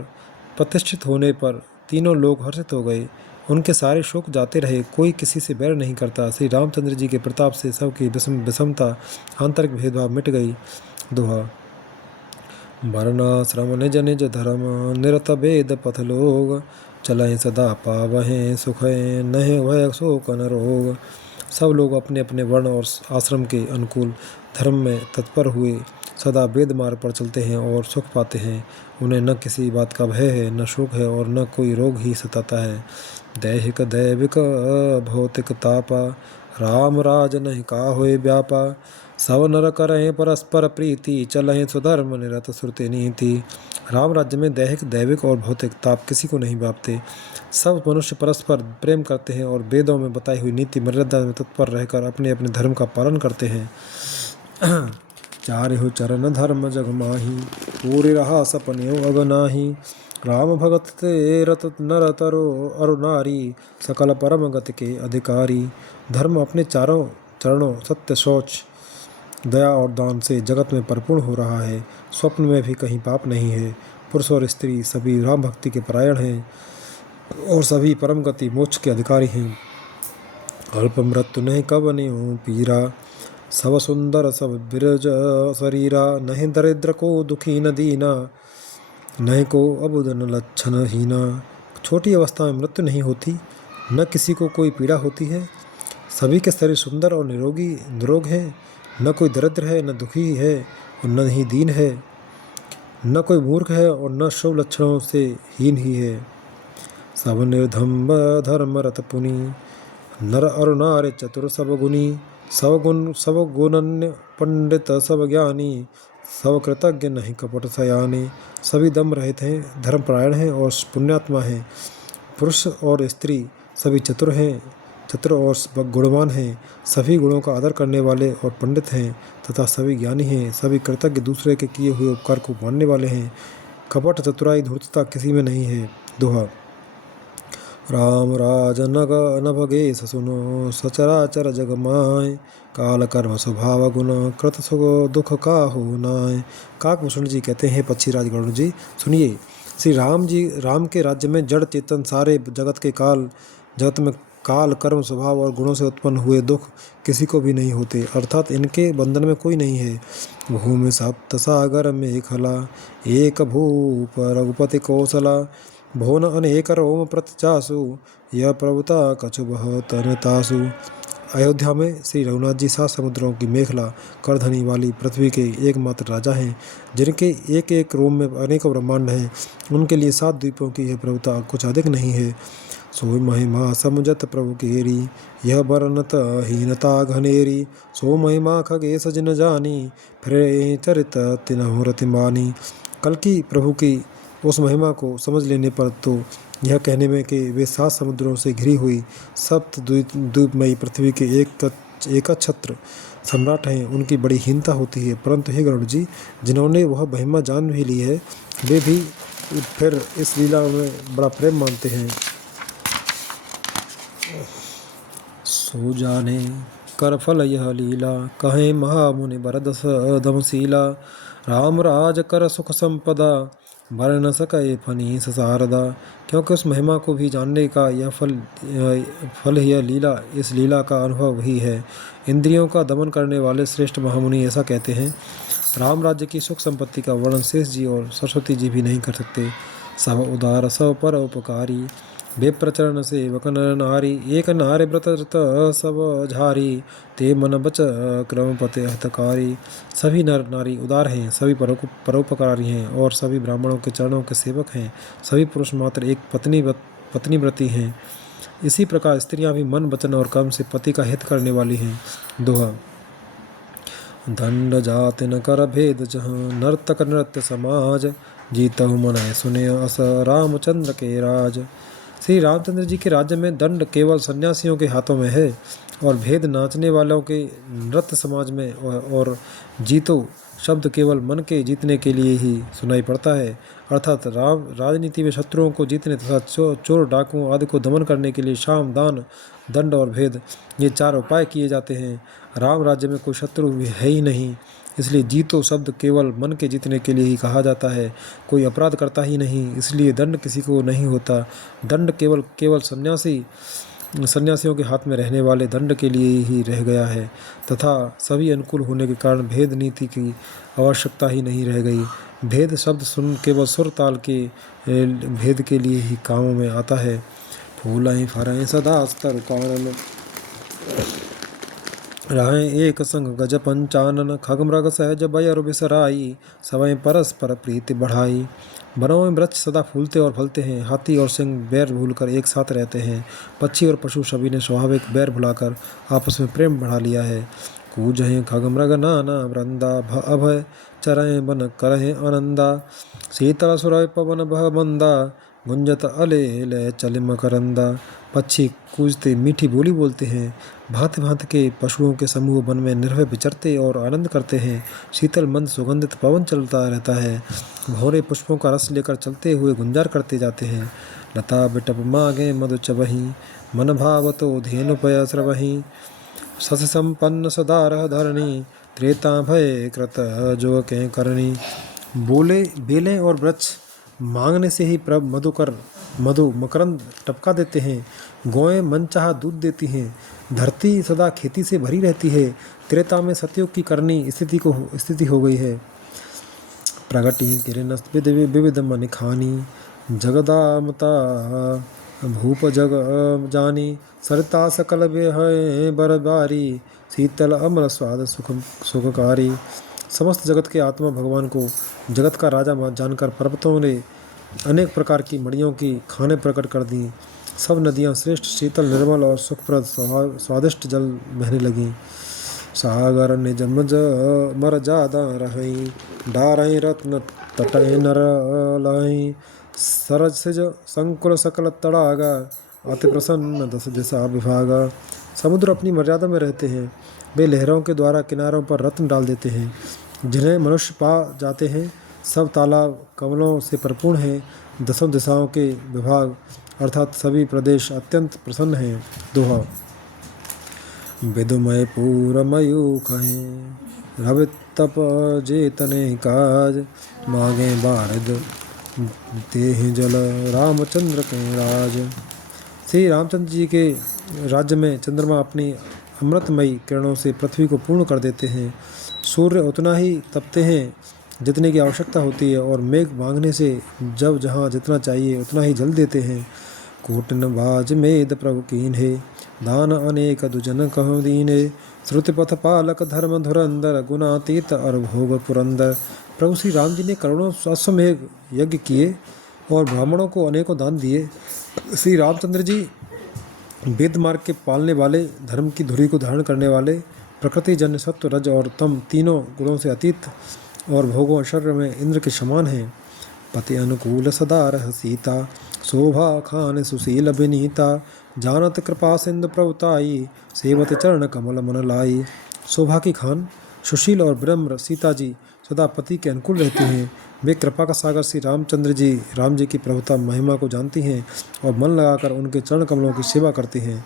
प्रतिष्ठित होने पर तीनों लोग हर्षित हो गए। उनके सारे शोक जाते रहे, कोई किसी से बैर नहीं करता। श्री रामचंद्र जी के प्रताप से सबकी विषमता, आंतरिक भेदभाव मिट गई। दोहा। वर्णाश्रम निज निज धर्म, निरत भेद पथ लोग। चलें सदा पावहें सुख, नहीं भय शोक न रोग। सब लोग अपने अपने वर्ण और आश्रम के अनुकूल धर्म में तत्पर हुए सदा वेद मार्ग पर चलते हैं और सुख पाते हैं। उन्हें न किसी बात का भय है, न शोक है और न कोई रोग ही सताता है। दैहिक दैविक भौतिक तापा, राम राज नहीं काहुए व्यापा। सब नर करें परस्पर प्रीति, चलें सुधर्म निरत श्रुति नीति। राम राज्य में दैहिक दैविक और भौतिक ताप किसी को नहीं व्यापते। सब मनुष्य परस्पर प्रेम करते हैं और वेदों में बताई हुई नीति मर्यादा में तत्पर रहकर अपने अपने धर्म का पालन करते हैं। चारिहु चरण धर्म जग माही, पूरी रहा सपनियो अगनाही। राम भगत ते रत नर तरो अरु नारी, सकल परम गति के अधिकारी। धर्म अपने चारों चरणों सत्य, शौच, दया और दान से जगत में परिपूर्ण हो रहा है। स्वप्न में भी कहीं पाप नहीं है। पुरुष और स्त्री सभी राम भक्ति के परायण हैं और सभी परम गति मोक्ष के अधिकारी हैं। अल्प मृत्यु नहीं कवनियो पीरा, सब सुंदर सब बिरज शरीरा। नहीं दरिद्र को दुखी न दीना, नहीं को अबुद न लक्षण हीना। छोटी अवस्था में मृत्यु नहीं होती, न किसी को कोई पीड़ा होती है। सभी के शरीर सुंदर और निरोग है। न कोई दरिद्र है, न दुखी है और न ही दीन है। न कोई मूर्ख है और न शुभ लक्षणों से हीन ही है। सब निर्धम्ब धर्म रत पुनि, नर अरु नारी चतुर सब गुनी। सब गुणन्य पंडित सब ज्ञानी, सब कृतज्ञ नहीं कपट सयाने। सभी दम रहित हैं, धर्मपरायण हैं और पुण्यात्मा हैं। पुरुष और स्त्री सभी चतुर और गुणवान हैं। सभी गुणों का आदर करने वाले और पंडित हैं तथा सभी ज्ञानी हैं। सभी कृतज्ञ, दूसरे के किए हुए उपकार को मानने वाले हैं। कपट, चतुराई, धूर्तता किसी में नहीं है। दोहा। राम राज नभगे ससुनो, सचराचर जग माय। काल कर्म स्वभाव गुण, कृत सुख दुख का हो नाय। काकभूषण जी कहते हैं, पक्षीराज गरुड़ जी सुनिए। श्री राम के राज्य में जड़ चेतन सारे जगत में काल, कर्म, स्वभाव और गुणों से उत्पन्न हुए दुख किसी को भी नहीं होते, अर्थात इनके बंधन में कोई नहीं है। भूमि सप्त सागर में खला, एक भूप रघुपति कौशला। भुवन अनेक रोम प्रतिचासु, यह प्रभुता कछु बह तनतासु। अयोध्या में श्री रघुनाथ जी 7 समुद्रों की मेखला करधनी वाली पृथ्वी के एकमात्र राजा हैं, जिनके एक एक रोम में अनेकों ब्रह्मांड हैं। उनके लिए 7 द्वीपों की यह प्रभुता कुछ अधिक नहीं है। सो महिमा समुझत प्रभु केरी, यह बरनत हीनता घनेरी। सो महिमा खगेश जिन जानी, फिर चरित तिनहु रति मानी। कल की प्रभु की उस महिमा को समझ लेने पर तो यह कहने में कि वे 7 समुद्रों से घिरी हुई सप्त द्वीपमयी पृथ्वी के एकछत्र सम्राट हैं, उनकी बड़ी हीनता होती है। परंतु हे गरुड़ जी, जिन्होंने वह महिमा जान भी ली है, वे भी फिर इस लीला में बड़ा प्रेम मानते हैं। सो जाने कर फल यह लीला, कहें महामुनि बरदस दमशीला। राम राज कर सुख संपदा, भर न सके फनीस शारदा। क्योंकि उस महिमा को भी जानने का यह फल यह लीला, इस लीला का अनुभव ही है। इंद्रियों का दमन करने वाले श्रेष्ठ महामुनि ऐसा कहते हैं। राम राज्य की सुख संपत्ति का वर्णन शेष जी और सरस्वती जी भी नहीं कर सकते। सब उदार सब पर उपकारी, वे प्रचरण सेवक नर नारी। एक नारी व्रत सब झारी, ते मन बच क्रम पते हितकारी। सभी नर नारी उदार हैं, सभी परोपकारी हैं और सभी ब्राह्मणों के चरणों के सेवक हैं। सभी पुरुष मात्र एक पत्नी व्रती हैं। इसी प्रकार स्त्रियां भी मन, वचन और कर्म से पति का हित करने वाली हैं। दोहा। दंड जाति न कर भेद जहाँ, नर्तक नृत्य समाज। जीतहु मन सुने अस रामचंद्र के राज। श्री रामचंद्र जी के राज्य में दंड केवल सन्यासियों के हाथों में है और भेद नाचने वालों के नृत्य समाज में, और जीतो शब्द केवल मन के जीतने के लिए ही सुनाई पड़ता है। अर्थात राजनीति में शत्रुओं को जीतने तथा चोर डाकुओं आदि को दमन करने के लिए शाम, दान, दंड और भेद, ये 4 उपाय किए जाते हैं। राम राज्य में कोई शत्रु है ही नहीं, इसलिए जीतो शब्द केवल मन के जीतने के लिए ही कहा जाता है। कोई अपराध करता ही नहीं, इसलिए दंड किसी को नहीं होता। दंड केवल सन्यासियों के हाथ में रहने वाले दंड के लिए ही रह गया है तथा सभी अनुकूल होने के कारण भेद नीति की आवश्यकता ही नहीं रह गई। भेद शब्द सुन केवल सुर ताल के भेद के लिए ही काम में आता है। फूलें फरें सदा स्तर कानन, रहें एक संग गज पंचानन, खग मृग सहज बयर बिसराई, सवै परस्पर प्रीति बढ़ाई। वनों में वृक्ष सदा फूलते और फलते हैं, हाथी और सिंह बैर भूलकर एक साथ रहते हैं। पक्षी और पशु सभी ने स्वाभाविक बैर भुलाकर आपस में प्रेम बढ़ा लिया है। कूजहें खग मृग नाना वृंदा, अभय चरें बन करें आनंदा, शीतल सुरय पवन बह बंदा, गुंजत अले चले मकरंदा। पक्षी कूजते मीठी बोली बोलते हैं, भांति भांति के पशुओं के समूह वन में निर्भय विचरते और आनंद करते हैं। शीतल मंद सुगंधित पवन चलता रहता है, भौरे पुष्पों का रस लेकर चलते हुए गुंजार करते जाते हैं। लता बिटप मागे मधु चबही, मन भावतो धेनु पय स्रवही, सस संपन्न सदा रह धरणी, त्रेता भय कृत जो के करणी। बोले बेलें और वृक्ष मांगने से ही मधु मकरंद टपका देते हैं। गौएं मनचाहा दूध देती हैं। धरती सदा खेती से भरी रहती है। त्रेता में सतयुग की करनी स्थिति हो गई है। प्रगति किरण विविध मन खानी, जगदामता भूप जग जानी, सरता सकल है बरबारी, शीतल अमर स्वाद सुखकारी। समस्त जगत के आत्मा भगवान को जगत का राजा जानकर पर्वतों ने अनेक प्रकार की मणियों की खाने प्रकट कर दी। सब नदियाँ श्रेष्ठ शीतल निर्मल और सुखप्रद स्वादिष्ट जल बहने लगी। सागर निज मज मर जादा रही, डारई रत्न तटय नर लाई, सरज सिज संकुल सकल तड़ागा, अति प्रसन्न दस दिशा विभागा। समुद्र अपनी मर्यादा में रहते हैं, वे लहरों के द्वारा किनारों पर रत्न डाल देते हैं जिन्हें मनुष्य पा जाते हैं। सब तालाब कमलों से परिपूर्ण हैं, दसों दिशाओं के विभाग अर्थात सभी प्रदेश अत्यंत प्रसन्न हैं। दोहा। विदुमय पूर मयूख हैं, रवि तप जेतने काज, मांगे बारद देहि जल रामचंद्र के राज। श्री रामचंद्र जी के राज्य में चंद्रमा अपनी अमृतमयी किरणों से पृथ्वी को पूर्ण कर देते हैं। सूर्य उतना ही तपते हैं जितने की आवश्यकता होती है और मेघ मांगने से जब जहाँ जितना चाहिए उतना ही जल देते हैं। कोटन बाज मेद प्रभु कीन है, दान अनेक दुजन कहो दीने, श्रुति पथ पालक धर्म धुरंदर, गुणातीत और भोग पुरंदर। प्रभु श्री राम जी ने करोड़ों अश्वमेघ यज्ञ किए और ब्राह्मणों को अनेकों दान दिए। श्री रामचंद्र जी वेद मार्ग के पालने वाले, धर्म की धुरी को धारण करने वाले, प्रकृति जन्य सत्व रज और तम तीनों गुणों से अतीत और भोगों ऐश्वर्य में इंद्र के समान हैं। पति अनुकूल सदा रह सीता, शोभा खान सुशील विनीता, जानत कृपा सिंधु प्रभुताई, सेवत चरण कमल मन लाई। शोभा की खान सुशील और विनम्र सीता जी सदा पति के अनुकूल रहती हैं। वे कृपा का सागर श्री राम जी की प्रभुता महिमा को जानती हैं और मन लगाकर उनके चरण कमलों की सेवा करती हैं।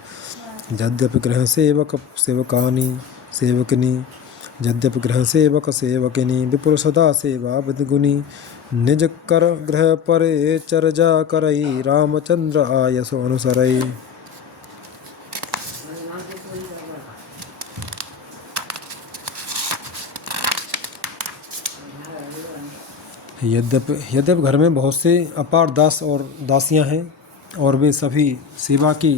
यद्यपि गृह सेवक सेवकानी सेवकनी, यद्यपि गृह सेवक सेवकिनी, विपुल सदा सेवा विदगुनी, निज कर गृह पर चर्जा करई, रामचंद्र आयसो अनुसरई। यद्यपि घर में बहुत से अपार दास और दासियां हैं और वे सभी सेवा की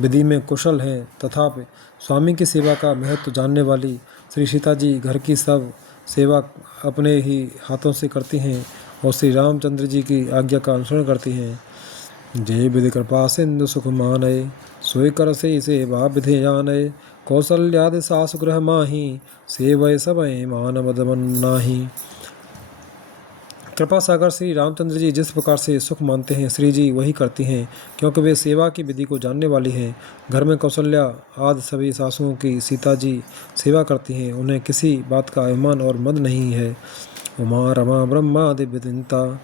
विधि में कुशल हैं, तथापि स्वामी की सेवा का महत्व जानने वाली श्री सीता जी घर की सब सेवा अपने ही हाथों से करती हैं और श्री रामचंद्र जी की आज्ञा का अनुसरण करती हैं। जय विधि कृपा सिंधु सुख मानय, सोई कर से सेवा विधि जानय, कौशल्यादि सासु गृह माही, सेवय सबय मान मद मन नाही। कृपा सागर श्री रामचंद्र जी जिस प्रकार से सुख मानते हैं, श्री जी वही करती हैं, क्योंकि वे सेवा की विधि को जानने वाली हैं। घर में कौशल्या आदि सभी सासुओं की सीता जी सेवा करती हैं, उन्हें किसी बात का अभिमान और मद नहीं है। उमा रमा ब्रह्मादि विदिता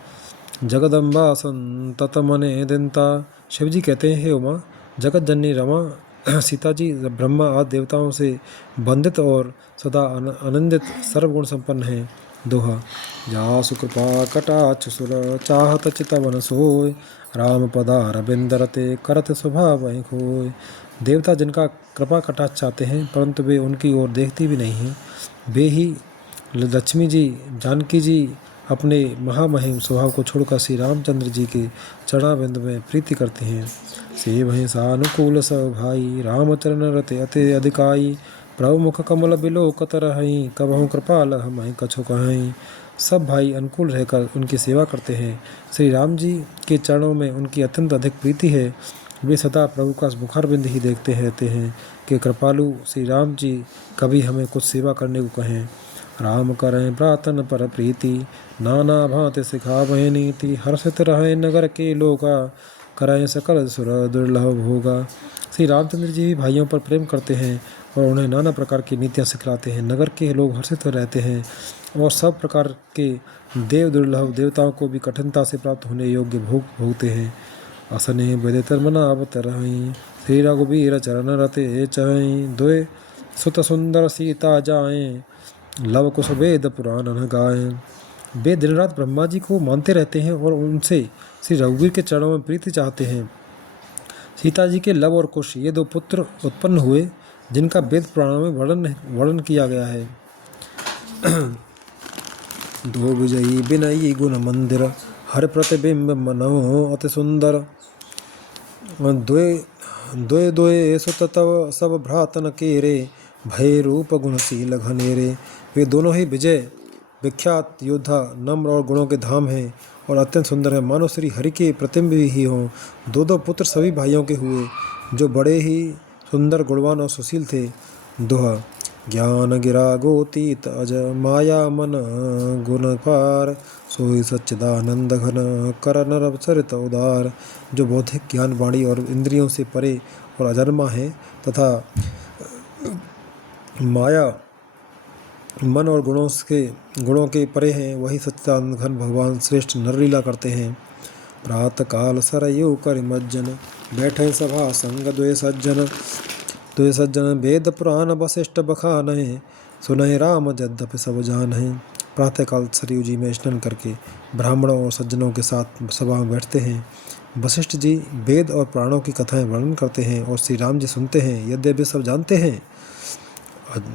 जगदम्बा संततमने दिनता। शिव जी कहते हैं, हे उमा, जगत जननी रमा सीता जी ब्रह्मा आदि देवताओं से बंदित और सदा आनंदित सर्वगुण संपन्न हैं। दोहा। जा सुकृपा कटाक्ष सुर चाहत चितवन सोय, राम पदार बिंदरते करत स्वभाव खोय। देवता जिनका कृपा कटाक्ष चाहते हैं, परंतु वे उनकी ओर देखती भी नहीं हैं। वे ही लक्ष्मी जी, जानकी जी अपने महामहिम स्वभाव को छोड़कर श्री रामचंद्र जी के चरणाबिंद में प्रीति करते हैं। से वहीं सानुकूल सब भाई, रामचरण रते अति अधिकाई। प्रभु मुख कमल बिलोकत रहई, कबहु कृपाल हमहि कछु कहई। सब भाई अनुकूल रहकर उनकी सेवा करते हैं। श्री राम जी के चरणों में उनकी अत्यंत अधिक प्रीति है। वे सदा प्रभु का मुखारबिंद ही देखते रहते हैं कि कृपालु श्री राम जी कभी हमें कुछ सेवा करने को कहें। राम करें प्रातन पर प्रीति, नाना भांति सिखावह नीति। हर्षित रहे नगर के लोका, कराएं सकल सुर दुर्लभ होगा। श्री रामचंद्र जी भी भाइयों पर प्रेम करते हैं और उन्हें नाना प्रकार की नीतियाँ सिखलाते हैं। नगर के लोग हर्षित रहते हैं और सब प्रकार के देव दुर्लभ देवताओं को भी कठिनता से प्राप्त होने योग्य भोग भोगते हैं। असने बदे मनावत रही, श्री रघुबीर चरण रते चहई। दोए सुत सुंदर सीता जाएं, लव कुश वेद पुराण गाएं। वे दिन रात ब्रह्मा जी को मानते रहते हैं और उनसे श्री रघुवीर के चरणों में प्रीति चाहते हैं। सीता जी के लव और कुश ये दो पुत्र उत्पन्न हुए, जिनका वेद पुराणों में वर्णन किया गया है। दो विजयी विनयी गुण मंदिर, हर प्रतिबिंब मनो अति सुंदर। द्वे द्वे सुत तव सब भ्रातन केरे, भय रूप गुणशील घनेरे। वे दोनों ही विजय विख्यात योद्धा, नम्र और गुणों के धाम हैं और अत्यंत सुंदर है, मानो श्री हरि के प्रतिबिंब ही हों। दो दो पुत्र सभी भाइयों के हुए, जो बड़े ही सुंदर, गुणवान और सुशील थे। दोहा। ज्ञान गिरा गोतीत अज, माया मन गुण पार। सोई सच्चिदानंद घन, कर नर चरित उदार। जो बौद्धिक ज्ञान, वाणी और इंद्रियों से परे और अजन्मा है तथा माया मन और गुणों के परे हैं, वही सच्चिदानंद घन भगवान श्रेष्ठ नरलीला करते हैं। प्रातः काल सरयू कर मज्जन, बैठे सभा संग द्वे सज्जन। वेद पुराण वशिष्ठ बखानहि, सुनहि राम यद्यपि सब जानहि। प्रातःकाल सरयू जी में स्नान करके ब्राह्मणों और सज्जनों के साथ सभा में बैठते हैं। वशिष्ठ जी वेद और पुराणों की कथाएं वर्णन करते हैं और श्री राम जी सुनते हैं, यद्यपि सब जानते हैं।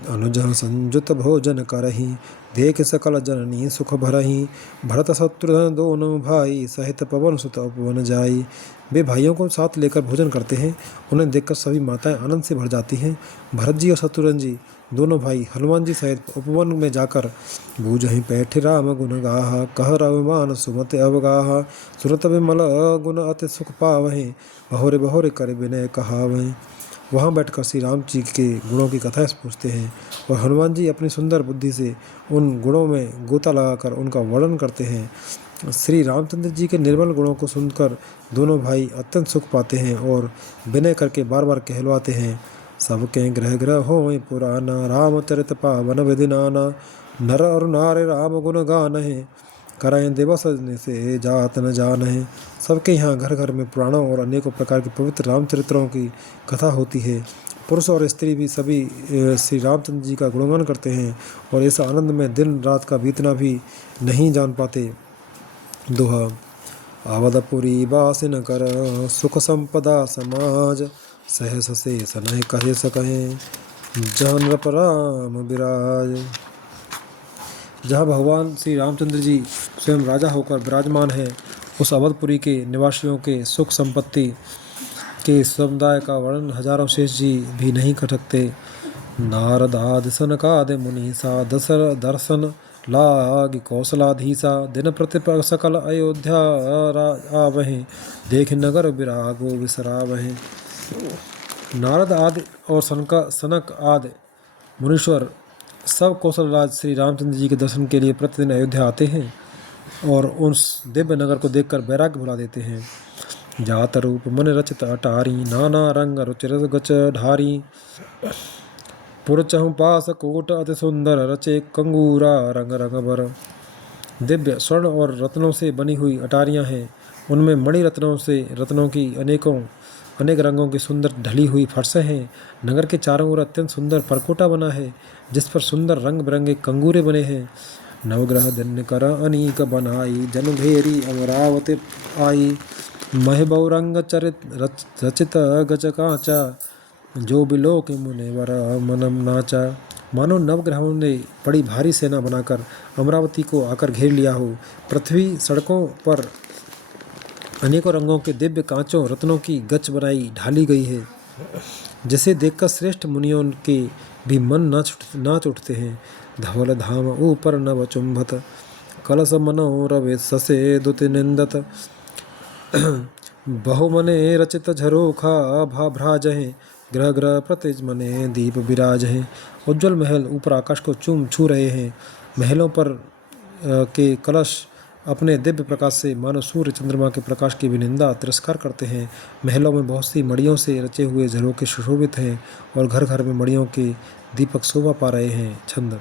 अनुज संयुत भोजन करही, देख सकल जननी सुख भरही। भरत शत्रुघ्न दोनों भाई, सहित पवन सुत उपवन जाई। वे भाइयों को साथ लेकर भोजन करते हैं। उन्हें देखकर सभी माताएं आनंद से भर जाती हैं। भरत जी और शत्रुघ्न जी दोनों भाई हनुमान जी सहित उपवन में जाकर बूझहि पैठ राम गुण गाहा, कह रघुमान सुमति अवगाहा। सुरत विमल गुण अति सुख पावहि, बहोरे बहोरे कर विनय कहावहि। वहाँ बैठकर श्री राम जी के गुणों की कथाएं पूछते हैं और हनुमान जी अपनी सुंदर बुद्धि से उन गुणों में गोता लगाकर उनका वर्णन करते हैं। श्री रामचंद्र जी के निर्मल गुणों को सुनकर दोनों भाई अत्यंत सुख पाते हैं और विनय करके बार बार कहलवाते हैं। सबके ग्रह ग्रह हो पुराना, रामचरित पावन विधि नाना। नर और नारे राम गुण गान है, कराएं दिवस से जात न जान है। सबके यहाँ घर घर में पुराणों और अनेकों प्रकार के पवित्र रामचरित्रों की कथा होती है। पुरुष और स्त्री भी सभी श्री रामचंद्र जी का गुणगान करते हैं और इस आनंद में दिन रात का बीतना भी नहीं जान पाते। दोहा। आवधपुरी बासिन कर, सुख संपदा समाज। सहस से सनह कहे सकहें, जहाँ नृप राम विराज। जहाँ भगवान श्री रामचंद्र जी स्वयं राजा होकर विराजमान है, उस अवधपुरी के निवासियों के सुख संपत्ति के समुदाय का वर्णन हजारों शेष जी भी नहीं कर सकते। नारद आदि सनकादि मुनीसा, दर्शन लाग कौशलाधीसा। दिन प्रति सकल अयोध्या आवहि, देख नगर विरागो विसरावहि। नारद आदि और सनक आदि मुनीश्वर सब कौशल राज श्री रामचंद्र जी के दर्शन के लिए प्रतिदिन अयोध्या आते हैं और उस दिव्य नगर को देखकर वैराग्य भुला देते हैं। जात रूप मन रचित अटारी, नाना रंग रुचिर गच ढारी। पुरचहु पास कोट अति सुंदर, रचे कंगूरा रंग रंग भर। दिव्य स्वर्ण और रत्नों से बनी हुई अटारियां हैं, उनमें मणि रत्नों की अनेक रंगों की सुंदर ढली हुई फर्शें हैं। नगर के चारों ओर अत्यंत सुंदर परकोटा बना है, जिस पर सुंदर रंग बिरंगे कंगूरे बने हैं। नवग्रह धन्य कर अनीक बनाई, जन घेरी अमरावती आई। महबऊ रंग रचित गज कांचा, जो बिलो के मुनेवर मनम नाचा। मानो नवग्रहों ने बड़ी भारी सेना बनाकर अमरावती को आकर घेर लिया हो। पृथ्वी सड़कों पर अनेकों रंगों के दिव्य कांचों रत्नों की गच बनाई ढाली गई है, जिसे देखकर श्रेष्ठ मुनियों के भी मन नाच उठते हैं। धवल धाम ऊपर नव चुंबत, कलश मनोरवे ससे दुति निंदत। बहुमने रचित झरोखा भाभ्राज हैं, ग्रह ग्रह प्रतिज मने दीप विराज हैं। उज्ज्वल महल ऊपर आकाश को छू रहे हैं। महलों पर के कलश अपने दिव्य प्रकाश से मानो सूर्य चंद्रमा के प्रकाश की भी निंदा तिरस्कार करते हैं। महलों में बहुत सी मड़ियों से रचे हुए झरोखे सुशोभित हैं, और घर घर में मड़ियों के दीपक शोभा पा रहे हैं। छंद।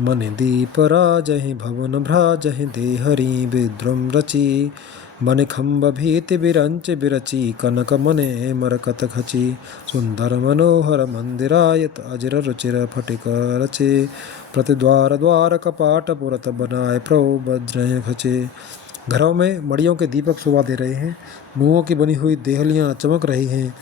मन दीप राजहि भवन भ्राजहि, देहरी विद्रुम रची। मन खम्ब भीति बिरंच बिरची, कनक मने मरकत खची। सुंदर मनोहर मंदिरायत, अजर रुचिर फटिक रचे। प्रतिद्वार द्वार कपाट पुरत, बनाए प्रभु वज्र खचे। घरों में मड़ियों के दीपक शोभा दे रहे हैं, मुँहों की बनी हुई देहलियाँ चमक रही हैं।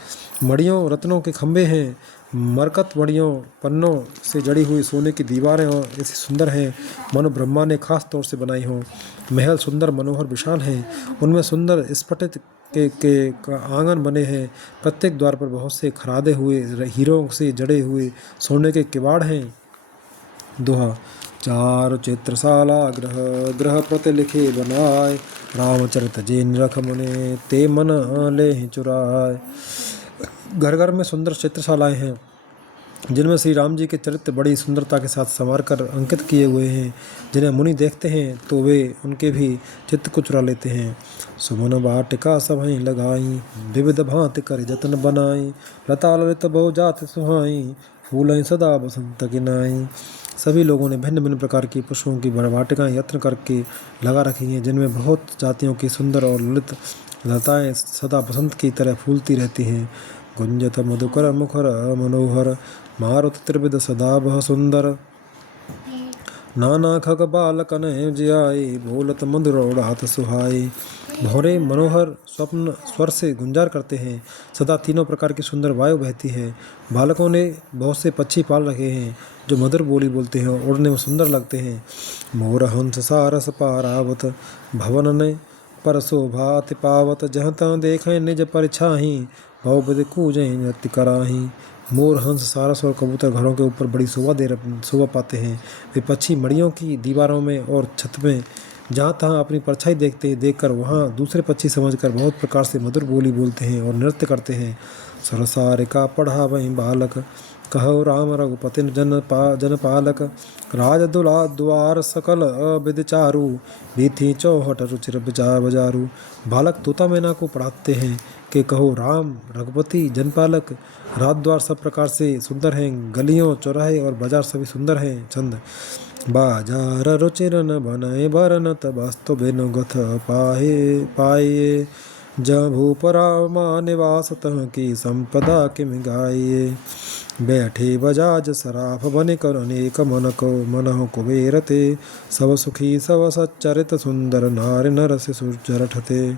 मड़ियों रत्नों के खंभे हैं, मरकत मड़ियों पन्नों से जड़ी हुई सोने की दीवारें और ऐसी सुंदर हैं मानो ब्रह्मा ने खास तौर से बनाई हों। महल सुंदर मनोहर विशाल हैं, उनमें सुंदर स्फटिक के आंगन बने हैं। प्रत्येक द्वार पर बहुत से खरादे हुए हीरों से जड़े हुए सोने के किवाड़ हैं। दोहा। चार चित्रशाला ग्रह ग्रह प्रति लिखे बनाए, रामचरित जिन रख मुने ते मन ले चुराए। घर घर में सुंदर चित्रशालाएं हैं, जिनमें श्री राम जी के चरित्र बड़ी सुंदरता के साथ संवार कर अंकित किए हुए हैं, जिन्हें मुनि देखते हैं तो वे उनके भी चित्त को चुरा लेते हैं। सुमन वाटिका सभई लगाई, विविध भांति कर जतन बनाई। लता ललित बहु जात सुहाई, फूल सदा बसंत की नाई। सभी लोगों ने भिन्न भिन्न प्रकार की पुष्पों की वाटिकाएं यत्न करके लगा रखी हैं, जिनमें बहुत जातियों की सुंदर और ललित लताएं सदा बसंत की तरह फूलती रहती हैं। गुंजत मधुकर मुखर मनोहर, मारुत त्रिविध सदा बह सुंदर। नाना खग बाल कनय जियाई, बोलत मधुर उड़ात सुहाई। भौरे मनोहर स्वप्न स्वर से गुंजार करते हैं, सदा तीनों प्रकार की सुंदर वायु बहती है। बालकों ने बहुत से पक्षी पाल रखे हैं, जो मधुर बोली बोलते हैं और उड़ने में सुंदर लगते हैं। मोर हंस सारस पारावत, भवन ने पर शोभा अति पावत। जहाँ तहाँ देखें निज परिछाही, बहुविध कूजें नृत्य कराही। मोर हंस सारस और कबूतर घरों के ऊपर बड़ी शोभा पाते हैं। वे पक्षी मड़ियों की दीवारों में और छत में जहाँ तहाँ अपनी परछाई देखकर वहाँ दूसरे पक्षी समझकर बहुत प्रकार से मधुर बोली बोलते हैं और नृत्य करते हैं। सरसारिका पढ़ा वहीं बालक, कहो राम रघुपति जन पालक। राज दुला द्वार सकल विधि चारु, बीथी चौहट रुचिर विचार बजारू। बालक तोता मैना को पढ़ाते हैं कि कहो राम रघुपति जनपालक। रात द्वार सब प्रकार से सुंदर हैं, गलियों चौराहे और बाजार सभी सुंदर हैं। छंद। बाजार रुचिरन बनाए बरन, तब अस्तु बिनु गथ पाए। जहाँ भूपरा माँ निवास तह की, संपदा किम गाये। बैठे बजाज सराफ बने कर, अनेक मनहु कुबेर ते। सब सुखी सब सच्चरित, सुंदर नार नर से सुजरठ थे।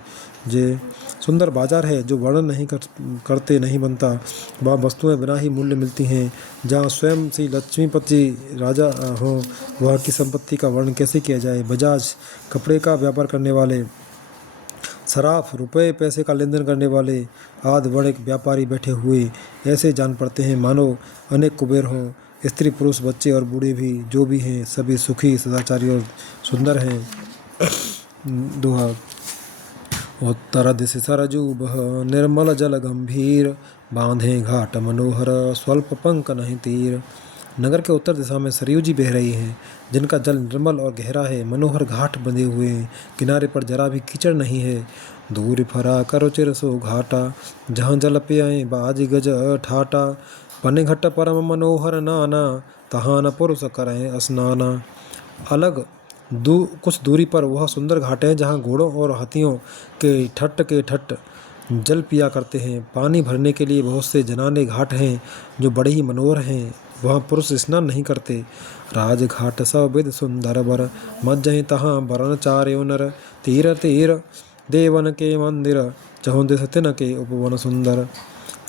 जे सुंदर बाजार है, जो वर्णन नहीं करते नहीं बनता। वहाँ वस्तुएं बिना ही मूल्य मिलती हैं। जहाँ स्वयं श्री लक्ष्मीपति राजा हों, वहाँ की संपत्ति का वर्णन कैसे किया जाए। बजाज कपड़े का व्यापार करने वाले, सराफ रुपए पैसे का लेन देन करने वाले आदि बड़े व्यापारी बैठे हुए ऐसे जान पड़ते हैं मानो अनेक कुबेर हों। स्त्री पुरुष बच्चे और बूढ़े भी जो भी हैं, सभी सुखी सदाचारी और सुंदर हैं। दोहा। उत्तर दिशि सरजू बह, निर्मल जल गंभीर। बांधे घाट मनोहर, स्वल्प पंक नहीं तीर। नगर के उत्तर दिशा में सरयू जी बह रही हैं, जिनका जल निर्मल और गहरा है। मनोहर घाट बंधे हुए हैं, किनारे पर जरा भी कीचड़ नहीं है। दूर फरा करो चिर सो घाटा, जहाँ जल पियाए बाज गज ठाटा। पने घट परम मनोहर नाना, तहाँ न पुरुष करें स्नाना। अलग कुछ दूरी पर वह सुंदर घाट है, जहाँ घोड़ों और हाथियों के ठट्ट जल पिया करते हैं। पानी भरने के लिए बहुत से जनाने घाट हैं, जो बड़े ही मनोहर हैं। वहाँ पुरुष स्नान नहीं करते। राजघाट सब विध सुंदर बर, मज्जहि तहाँ बरन चार्यो नर। तीर तीर देवन के मंदिर, चहुँ दिस तिन के उपवन सुंदर।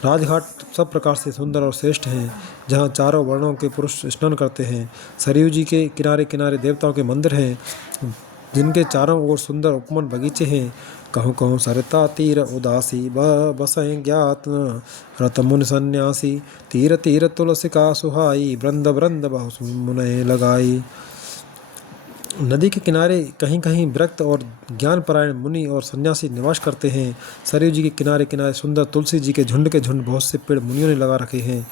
राजघाट सब प्रकार से सुंदर और श्रेष्ठ हैं, जहाँ चारों वर्णों के पुरुष स्नान करते हैं। सरयू जी के किनारे किनारे देवताओं के मंदिर हैं, जिनके चारों ओर सुंदर उपवन बगीचे हैं। कहूँ कहूँ सरिता तीर उदासी, बसैं ज्ञात रत मुन सन्यासी। तीर तीर तुलसी का सुहाई, वृंद वृंद बहु मुनय लगाई। नदी के किनारे कहीं कहीं विरक्त और ज्ञानपरायण मुनि और सन्यासी निवास करते हैं। सरयू जी के किनारे किनारे सुंदर तुलसी जी के झुंड बहुत से पेड़ मुनियों ने लगा रखे हैं।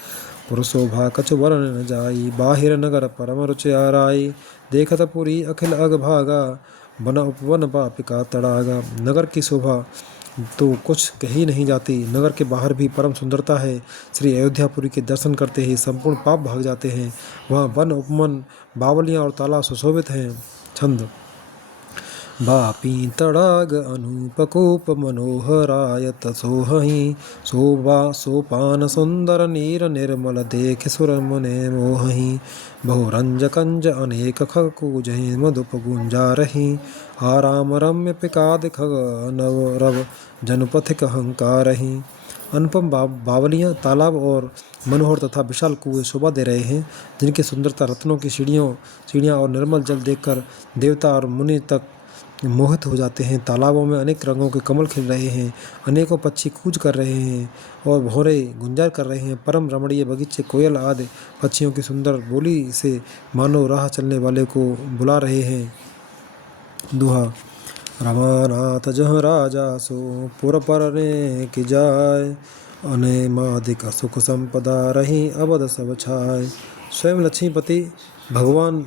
पुरुषोभा कछु वरण न जाई, बाहिर नगर परम रुचि आराई। देखत पुरी अखिल अग भागा, बन उपवन पापिका तड़ागा। नगर की शोभा तो कुछ कही नहीं जाती। नगर के बाहर भी परम सुंदरता है। श्री अयोध्यापुरी के दर्शन करते ही संपूर्ण पाप भाग जाते हैं। वहाँ वन उपवन बावलियाँ और तालाब सुशोभित हैं। छंद। बापी तड़ाग अनूपकूप मनोहरायत सोहहि, शोभा सोपान सुंदर नीर निर्मल देख सुर मुने मोहहि। बहुरंज कंज अनेक खग कूजहि, मधुप गुंजा रही। आराम रम्य पिकाद खग नव रव, जनपथिक हंकारहि। अनुपम बावलियाँ, तालाब और मनोहर तथा विशाल कुएं शोभा दे रहे हैं, जिनकी सुंदरता रत्नों की सीढ़ियाँ और निर्मल जल देखकर देवता और मुनि तक मोहित हो जाते हैं। तालाबों में अनेक रंगों के कमल खिल रहे हैं, अनेकों पक्षी कूच कर रहे हैं और भौरे गुंजार कर रहे हैं। परम रमणीय बगीचे कोयल आदि पक्षियों की सुंदर बोली से मानो राह चलने वाले को बुला रहे हैं। दोहा। रमानाथ जहाँ राजा सो, पुर परने की जाय। अनेमादिक सुख संपदा रही, अवध सब छाय। स्वयं लक्ष्मीपति भगवान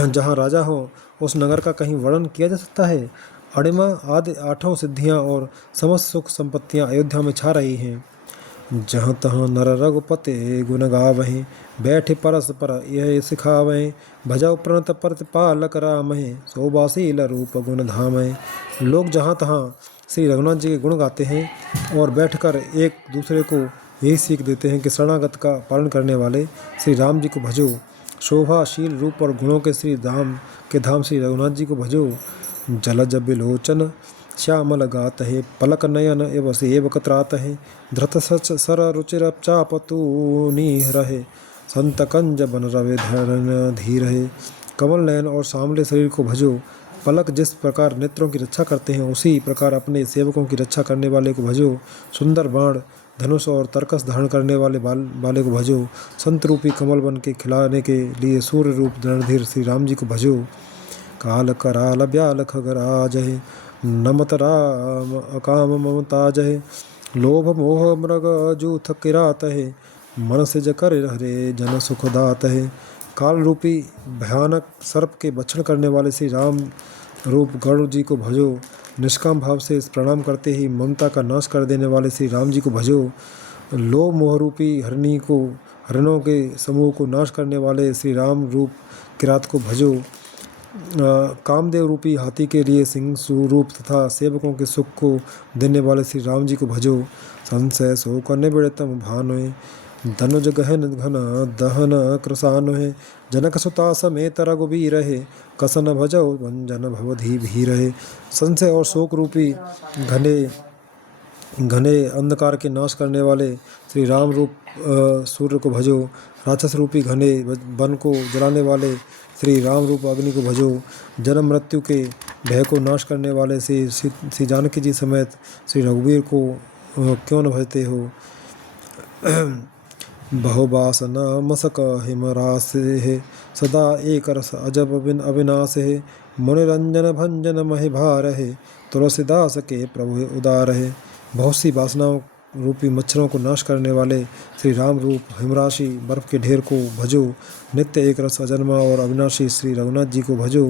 जहाँ राजा हो, उस नगर का कहीं वर्णन किया जा सकता है। अणिमा आदि 8 सिद्धियाँ और समस्त सुख संपत्तियाँ अयोध्या में छा रही हैं। जहाँ तहाँ नर रघुपति गुण गावहीं, बैठे परस पर यह सिखावहीं। भजौ प्रणत प्रतिपालक रामहि, शोभाशील रूप गुण धामहि। लोग जहाँ तहाँ श्री रघुनाथ जी के गुण गाते हैं और बैठकर एक दूसरे को यही सीख देते हैं कि शरणागत का पालन करने वाले श्री राम जी को भजो। शोभाशील रूप और गुणों के धाम श्री रघुनाथ जी को भजो। जलज बिलोचन श्यामल गात है, पलक नयन एव सेव कतरात है। धृत सच सर रुचिर चापतू नीह रहे, संत कंज बन रवे धरण धीर है। कमल नयन और सामले शरीर को भजो। पलक जिस प्रकार नेत्रों की रक्षा करते हैं, उसी प्रकार अपने सेवकों की रक्षा करने वाले को भजो। सुंदर बाण धनुष और तरकस धारण करने वाले को भजो। संत रूपी कमल बन के खिलाने के लिए सूर्य रूप रणधीर श्री राम जी को भजो। काल कराल ब्याल खगराज है, नमत राम अकाम ममताज है। लोभ मोह मृग जूथ किरात है, मन से जकर हरे जन सुखदात है। काल रूपी भयानक सर्प के भक्षण करने वाले श्री राम रूप गरुड़ जी को भजो। निष्काम भाव से प्रणाम करते ही ममता का नाश कर देने वाले श्री राम जी को भजो। लोभ मोह रूपी हरणों के समूह को नाश करने वाले श्री राम रूप किरात को भजो। कामदेव रूपी हाथी के लिए सिंह स्वरूप तथा सेवकों के सुख को देने वाले श्री राम जी को भजो। संशय शोक निबिड़तम भानुए, धनुज गहन घन दहन कृसानुहे। जनक सुता समेत रघुबीर रहे, कसन भजो भंजन भवधि भी रहे। संशय और शोक रूपी घने अंधकार के नाश करने वाले श्री राम रूप सूर्य को भजो। राक्षस रूपी घने वन को जलाने वाले श्री राम रूप अग्नि को भजो। जन्म मृत्यु के भय को नाश करने वाले श्री जानकी जी समेत श्री रघुवीर को क्यों न भजते हो। बहुबासना मसक हिमरास है, सदा एक रस अजब अविनाश है। मुनिरंजन भंजन महि भार है, तुलसीदास के प्रभु उदार है। बहुत सी वासनाओं रूपी मच्छरों को नाश करने वाले श्री राम रूप हिमराशि बर्फ के ढेर को भजो। नित्य एक रस अजन्मा और अविनाशी श्री रघुनाथ जी को भजो।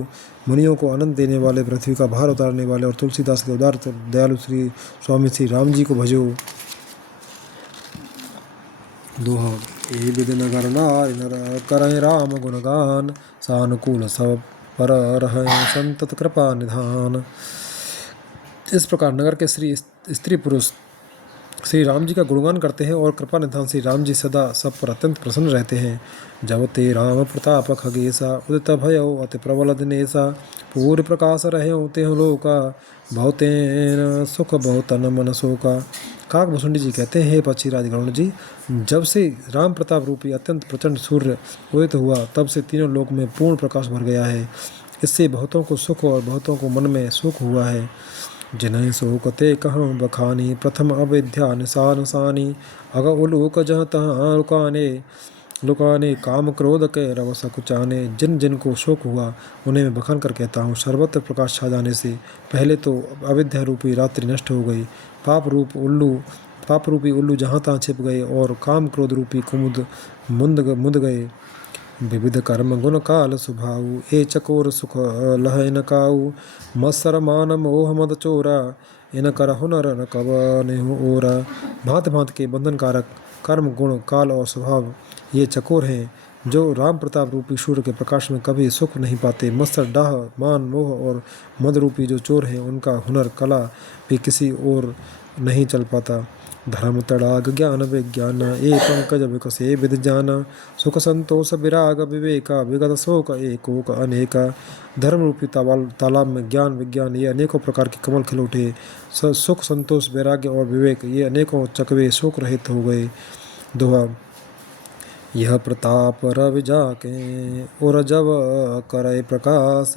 मुनियों को आनंद देने वाले पृथ्वी का भार उतारने वाले और तुलसीदास के उदार दयालु श्री स्वामी श्री राम जी को भजो। दोहा। ए विधि नगर नारी नर करें राम गुणगान, सानुकूल सब पर रहें संतत कृपा निधान। इस प्रकार नगर के स्त्री पुरुष श्री राम जी का गुणगान करते हैं और कृपा निधान श्री राम जी सदा सब पर अत्यंत प्रसन्न रहते हैं। जब ते राम प्रताप खगेसा, उदित भयो अति प्रबल दिनेसा, पूर्व प्रकाश रहे ते लोका, बहुतेन सुख बहुतन मन शोका। काक भुसुंडी जी कहते हैं, हे पक्षीराज गरुण जी, जब से राम प्रताप रूपी अत्यंत प्रचंड सूर्य उदित हुआ तब से तीनों लोक में पूर्ण प्रकाश भर गया है। इससे बहुतों को सुख और बहुतों को मन में सुख हुआ है। जिन्हें शोकते कहूँ बखानी, प्रथम अविद्या निशान सानी, अग उलूक जह तहाँ लुकाने, काम क्रोध के रव सकुचाने। जिन जिन को शोक हुआ उन्हें मैं बखान कर कहता हूँ। सर्वत्र प्रकाश छा जाने से पहले तो अविद्या रूपी रात्रि नष्ट हो गई, पाप रूपी उल्लू जहाँ तहाँ छिप गए और काम क्रोध रूपी कुमुद मुंद गए। विविध कर्म गुण काल सुभाऊ, ए चकोर सुख लह इन काऊ, मत्सर मान मोह मद चोरा, इन कर हुनर न कब नेहु ओरा। भांत भांत के बंधनकारक कर्म गुण काल और स्वभाव ये चकोर हैं, जो राम प्रताप रूपी सूर्य के प्रकाश में कभी सुख नहीं पाते। मत्सर डाह मान मोह और मद रूपी जो चोर हैं, उनका हुनर कला भी किसी और नहीं चल पाता। धर्म तड़ाग ज्ञान विज्ञान, ए पंकज विकसे विधि जाना, सुख संतोष विराग विवेका, विगत शोक एकोक अनेका। धर्म रूपी तालाब में ज्ञान विज्ञान ये अनेकों प्रकार के कमल खिल उठे। सुख संतोष वैराग्य और विवेक ये अनेकों चकवे शोक रहित हो गए। दोहा। यह प्रताप रवि जाके और जब करे प्रकाश,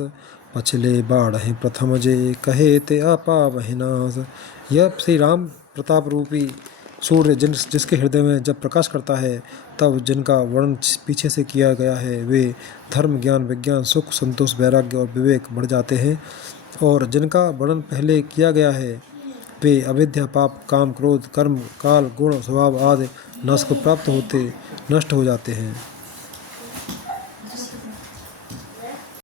पछले बाढ़ प्रथम जे कहे ते आपा बहिनाश। यह श्री राम प्रताप रूपी सूर्य जिसके हृदय में जब प्रकाश करता है तब जिनका वर्णन पीछे से किया गया है वे धर्म ज्ञान विज्ञान सुख संतोष वैराग्य और विवेक बढ़ जाते हैं, और जिनका वर्णन पहले किया गया है वे अविद्या पाप काम क्रोध कर्म काल गुण स्वभाव आदि नाश को प्राप्त होते नष्ट हो जाते हैं।